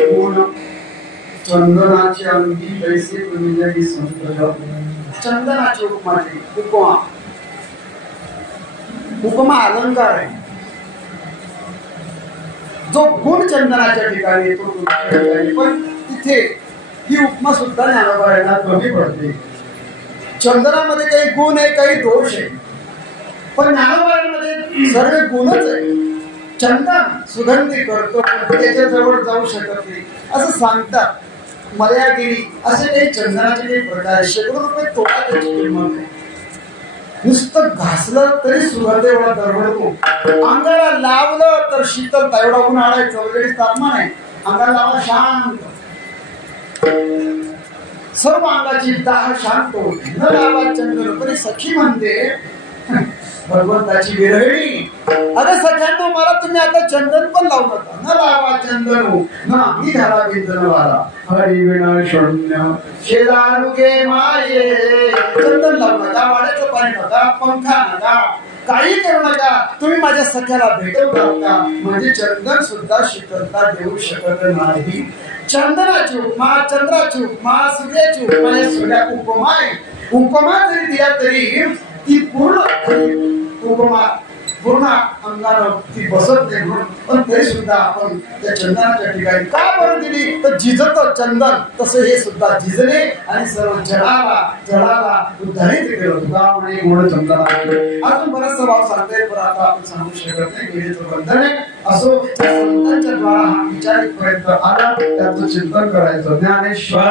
गुण चंदनाची अंगी पैसे गुंजली संत चंदनाची उपमा उपमा अलंकार आहे. जो गुण चंदनाच्या ठिकाणी येतो पण तिथे ही उपमा सुद्धा ज्ञानोबांना कमी पडते. चंदनामध्ये काही गुण आहे, काही दोष आहे, पण ज्ञानोबांमध्ये सर्व गुणच आहे. चंदन सुगंधी करतो, त्याच्या जवळ जाऊ शकत नाही असं सांगतात. मर्यागिरी असे काही चंदनाचे काही प्रकार, शेकडो रुपये तोडा त्याची किंमत आहे. नुसतं घासलं तरी सुगंध एवढा दरवळतो, अंगाला लावलं तर शीतलता, एवढा उन्हाळा चौवेळी तापमान आहे, अंगाला लावला शांत, सर्व अंगाची दाह शांत होती. न लावा चंदन तरी सखी म्हणते भगवंताची विरहिणी. अरे सख्यांनो, मला तुम्ही आता चंदन पण लावू नका. न लावा चंदन ना मी घाला बिंदनवाला, हरी विना शून्य शेजारुगे माये. चंदन लावू नका, वाड्याचं पाणी नका, पंखा नका, काही करू नका. तुम्ही माझ्या सख्याला भेटवता का, म्हणजे चंदन सुद्धा शीतलता देऊ शकत नाही. चंदनाची उपमा, चंद्राची उपमा, सूर्याची उपमा, सूर्या उपमा आहे. उपमा जरी दिला तरी ती पूर्ण उपमा पूर्ण अंगानं ती बसत नाही म्हणून, पण तरी सुद्धा आपण त्या चंदनाच्या ठिकाणी का बरं दिली तर झिजत चंदन, तसं हे सुद्धा झिजले आणि सर्व जळाला उद्धारित केलं. तुका म्हणे गोड चंदन. अजून बराचसा भाव सांगता येईल, पण आता आपण सांगू शकत नाही, वेळेचं बंधन आहे. असो संतांच्या द्वारा हा विचार इथपर्यंत आला, त्याचं चिंतन करायचं. ज्ञानेश्वर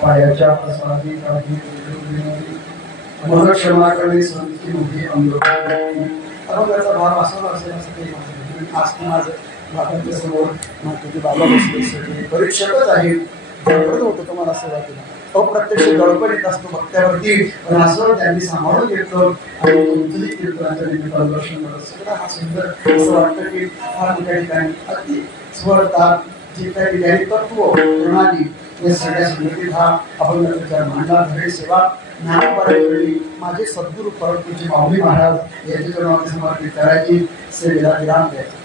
पायाच्या प्रसादी काही मन क्षमा करणे संती मोठी अंगाचा भाव असा असेल असं काही असतं. माझं बाबांच्या समोर तुझे बाबा बसले परीक्षकच आहे, गडबड होतं तुम्हाला असं वाटलं. अप्रत्यक्ष गडबड येत असतो भक्त्यावरती, पण असं त्यांनी सांभाळून घेतलं आणि तुमचंही कीर्तनाच्या निमित्तानं दर्शन करत सगळं हा सुंदर असं वाटतं की फार मोठ्या ठिकाणी अगदी स्वरता जे काही ठिकाणी तत्व प्रणाली या सगळ्या संगतीत हा अभंगाचा मांडा धडे सेवा ज्ञानोबांनी माझे सद्गुरू परमपूज्य माऊली महाराज यांच्या नावाने समर्पित करायची. सेवेला विराम द्यायचा.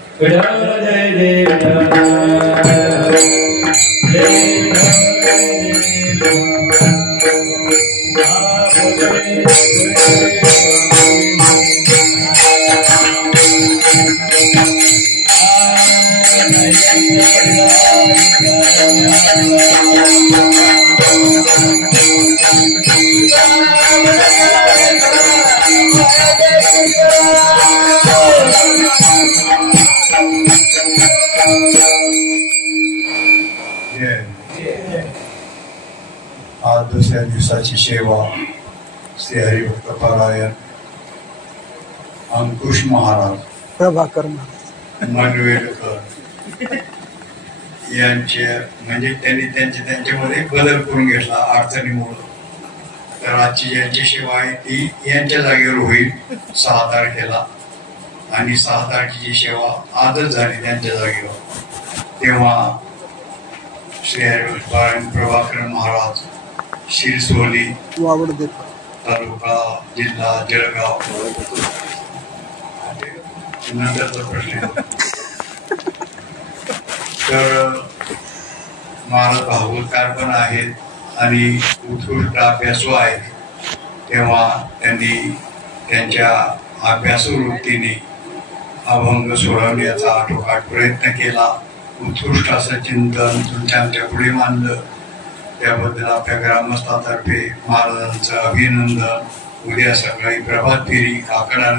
आज दुसऱ्या दिवसाची सेवा श्री हरिभक्तपारायण अंकुश महाराज, प्रभाकर महाराज, मनवेलकर यांचे म्हणजे त्यांनी त्यांच्यामध्ये बदल करून घेतला अडचणीमुळे. तर आजची ज्यांची सेवा आहे ती यांच्या जागेवर होईल 6 तारखेला, आणि 6 तारखेची सेवा आजच झाली त्यांच्या जागेवर. तेव्हा श्री हरिभक्तपारायण प्रभाकर महाराज शिरसोली तालुका जिल्हा जळगाव. नंतरचा प्रश्न तर महाराज भागवतकार पण आहेत आणि उत्कृष्ट अभ्यासू आहेत. तेव्हा त्यांनी त्यांच्या अभ्यासू वृत्तीने अभंग सोडवण्याचा आटोकाट प्रयत्न केला. उत्कृष्ट असं चिंतन तुमच्या आमच्या पुढे मांडलं. त्याबद्दल आपल्या ग्रामस्थातर्फे महाराजांचं अभिनंदन. उद्या सकाळी प्रभात फेरी काकडा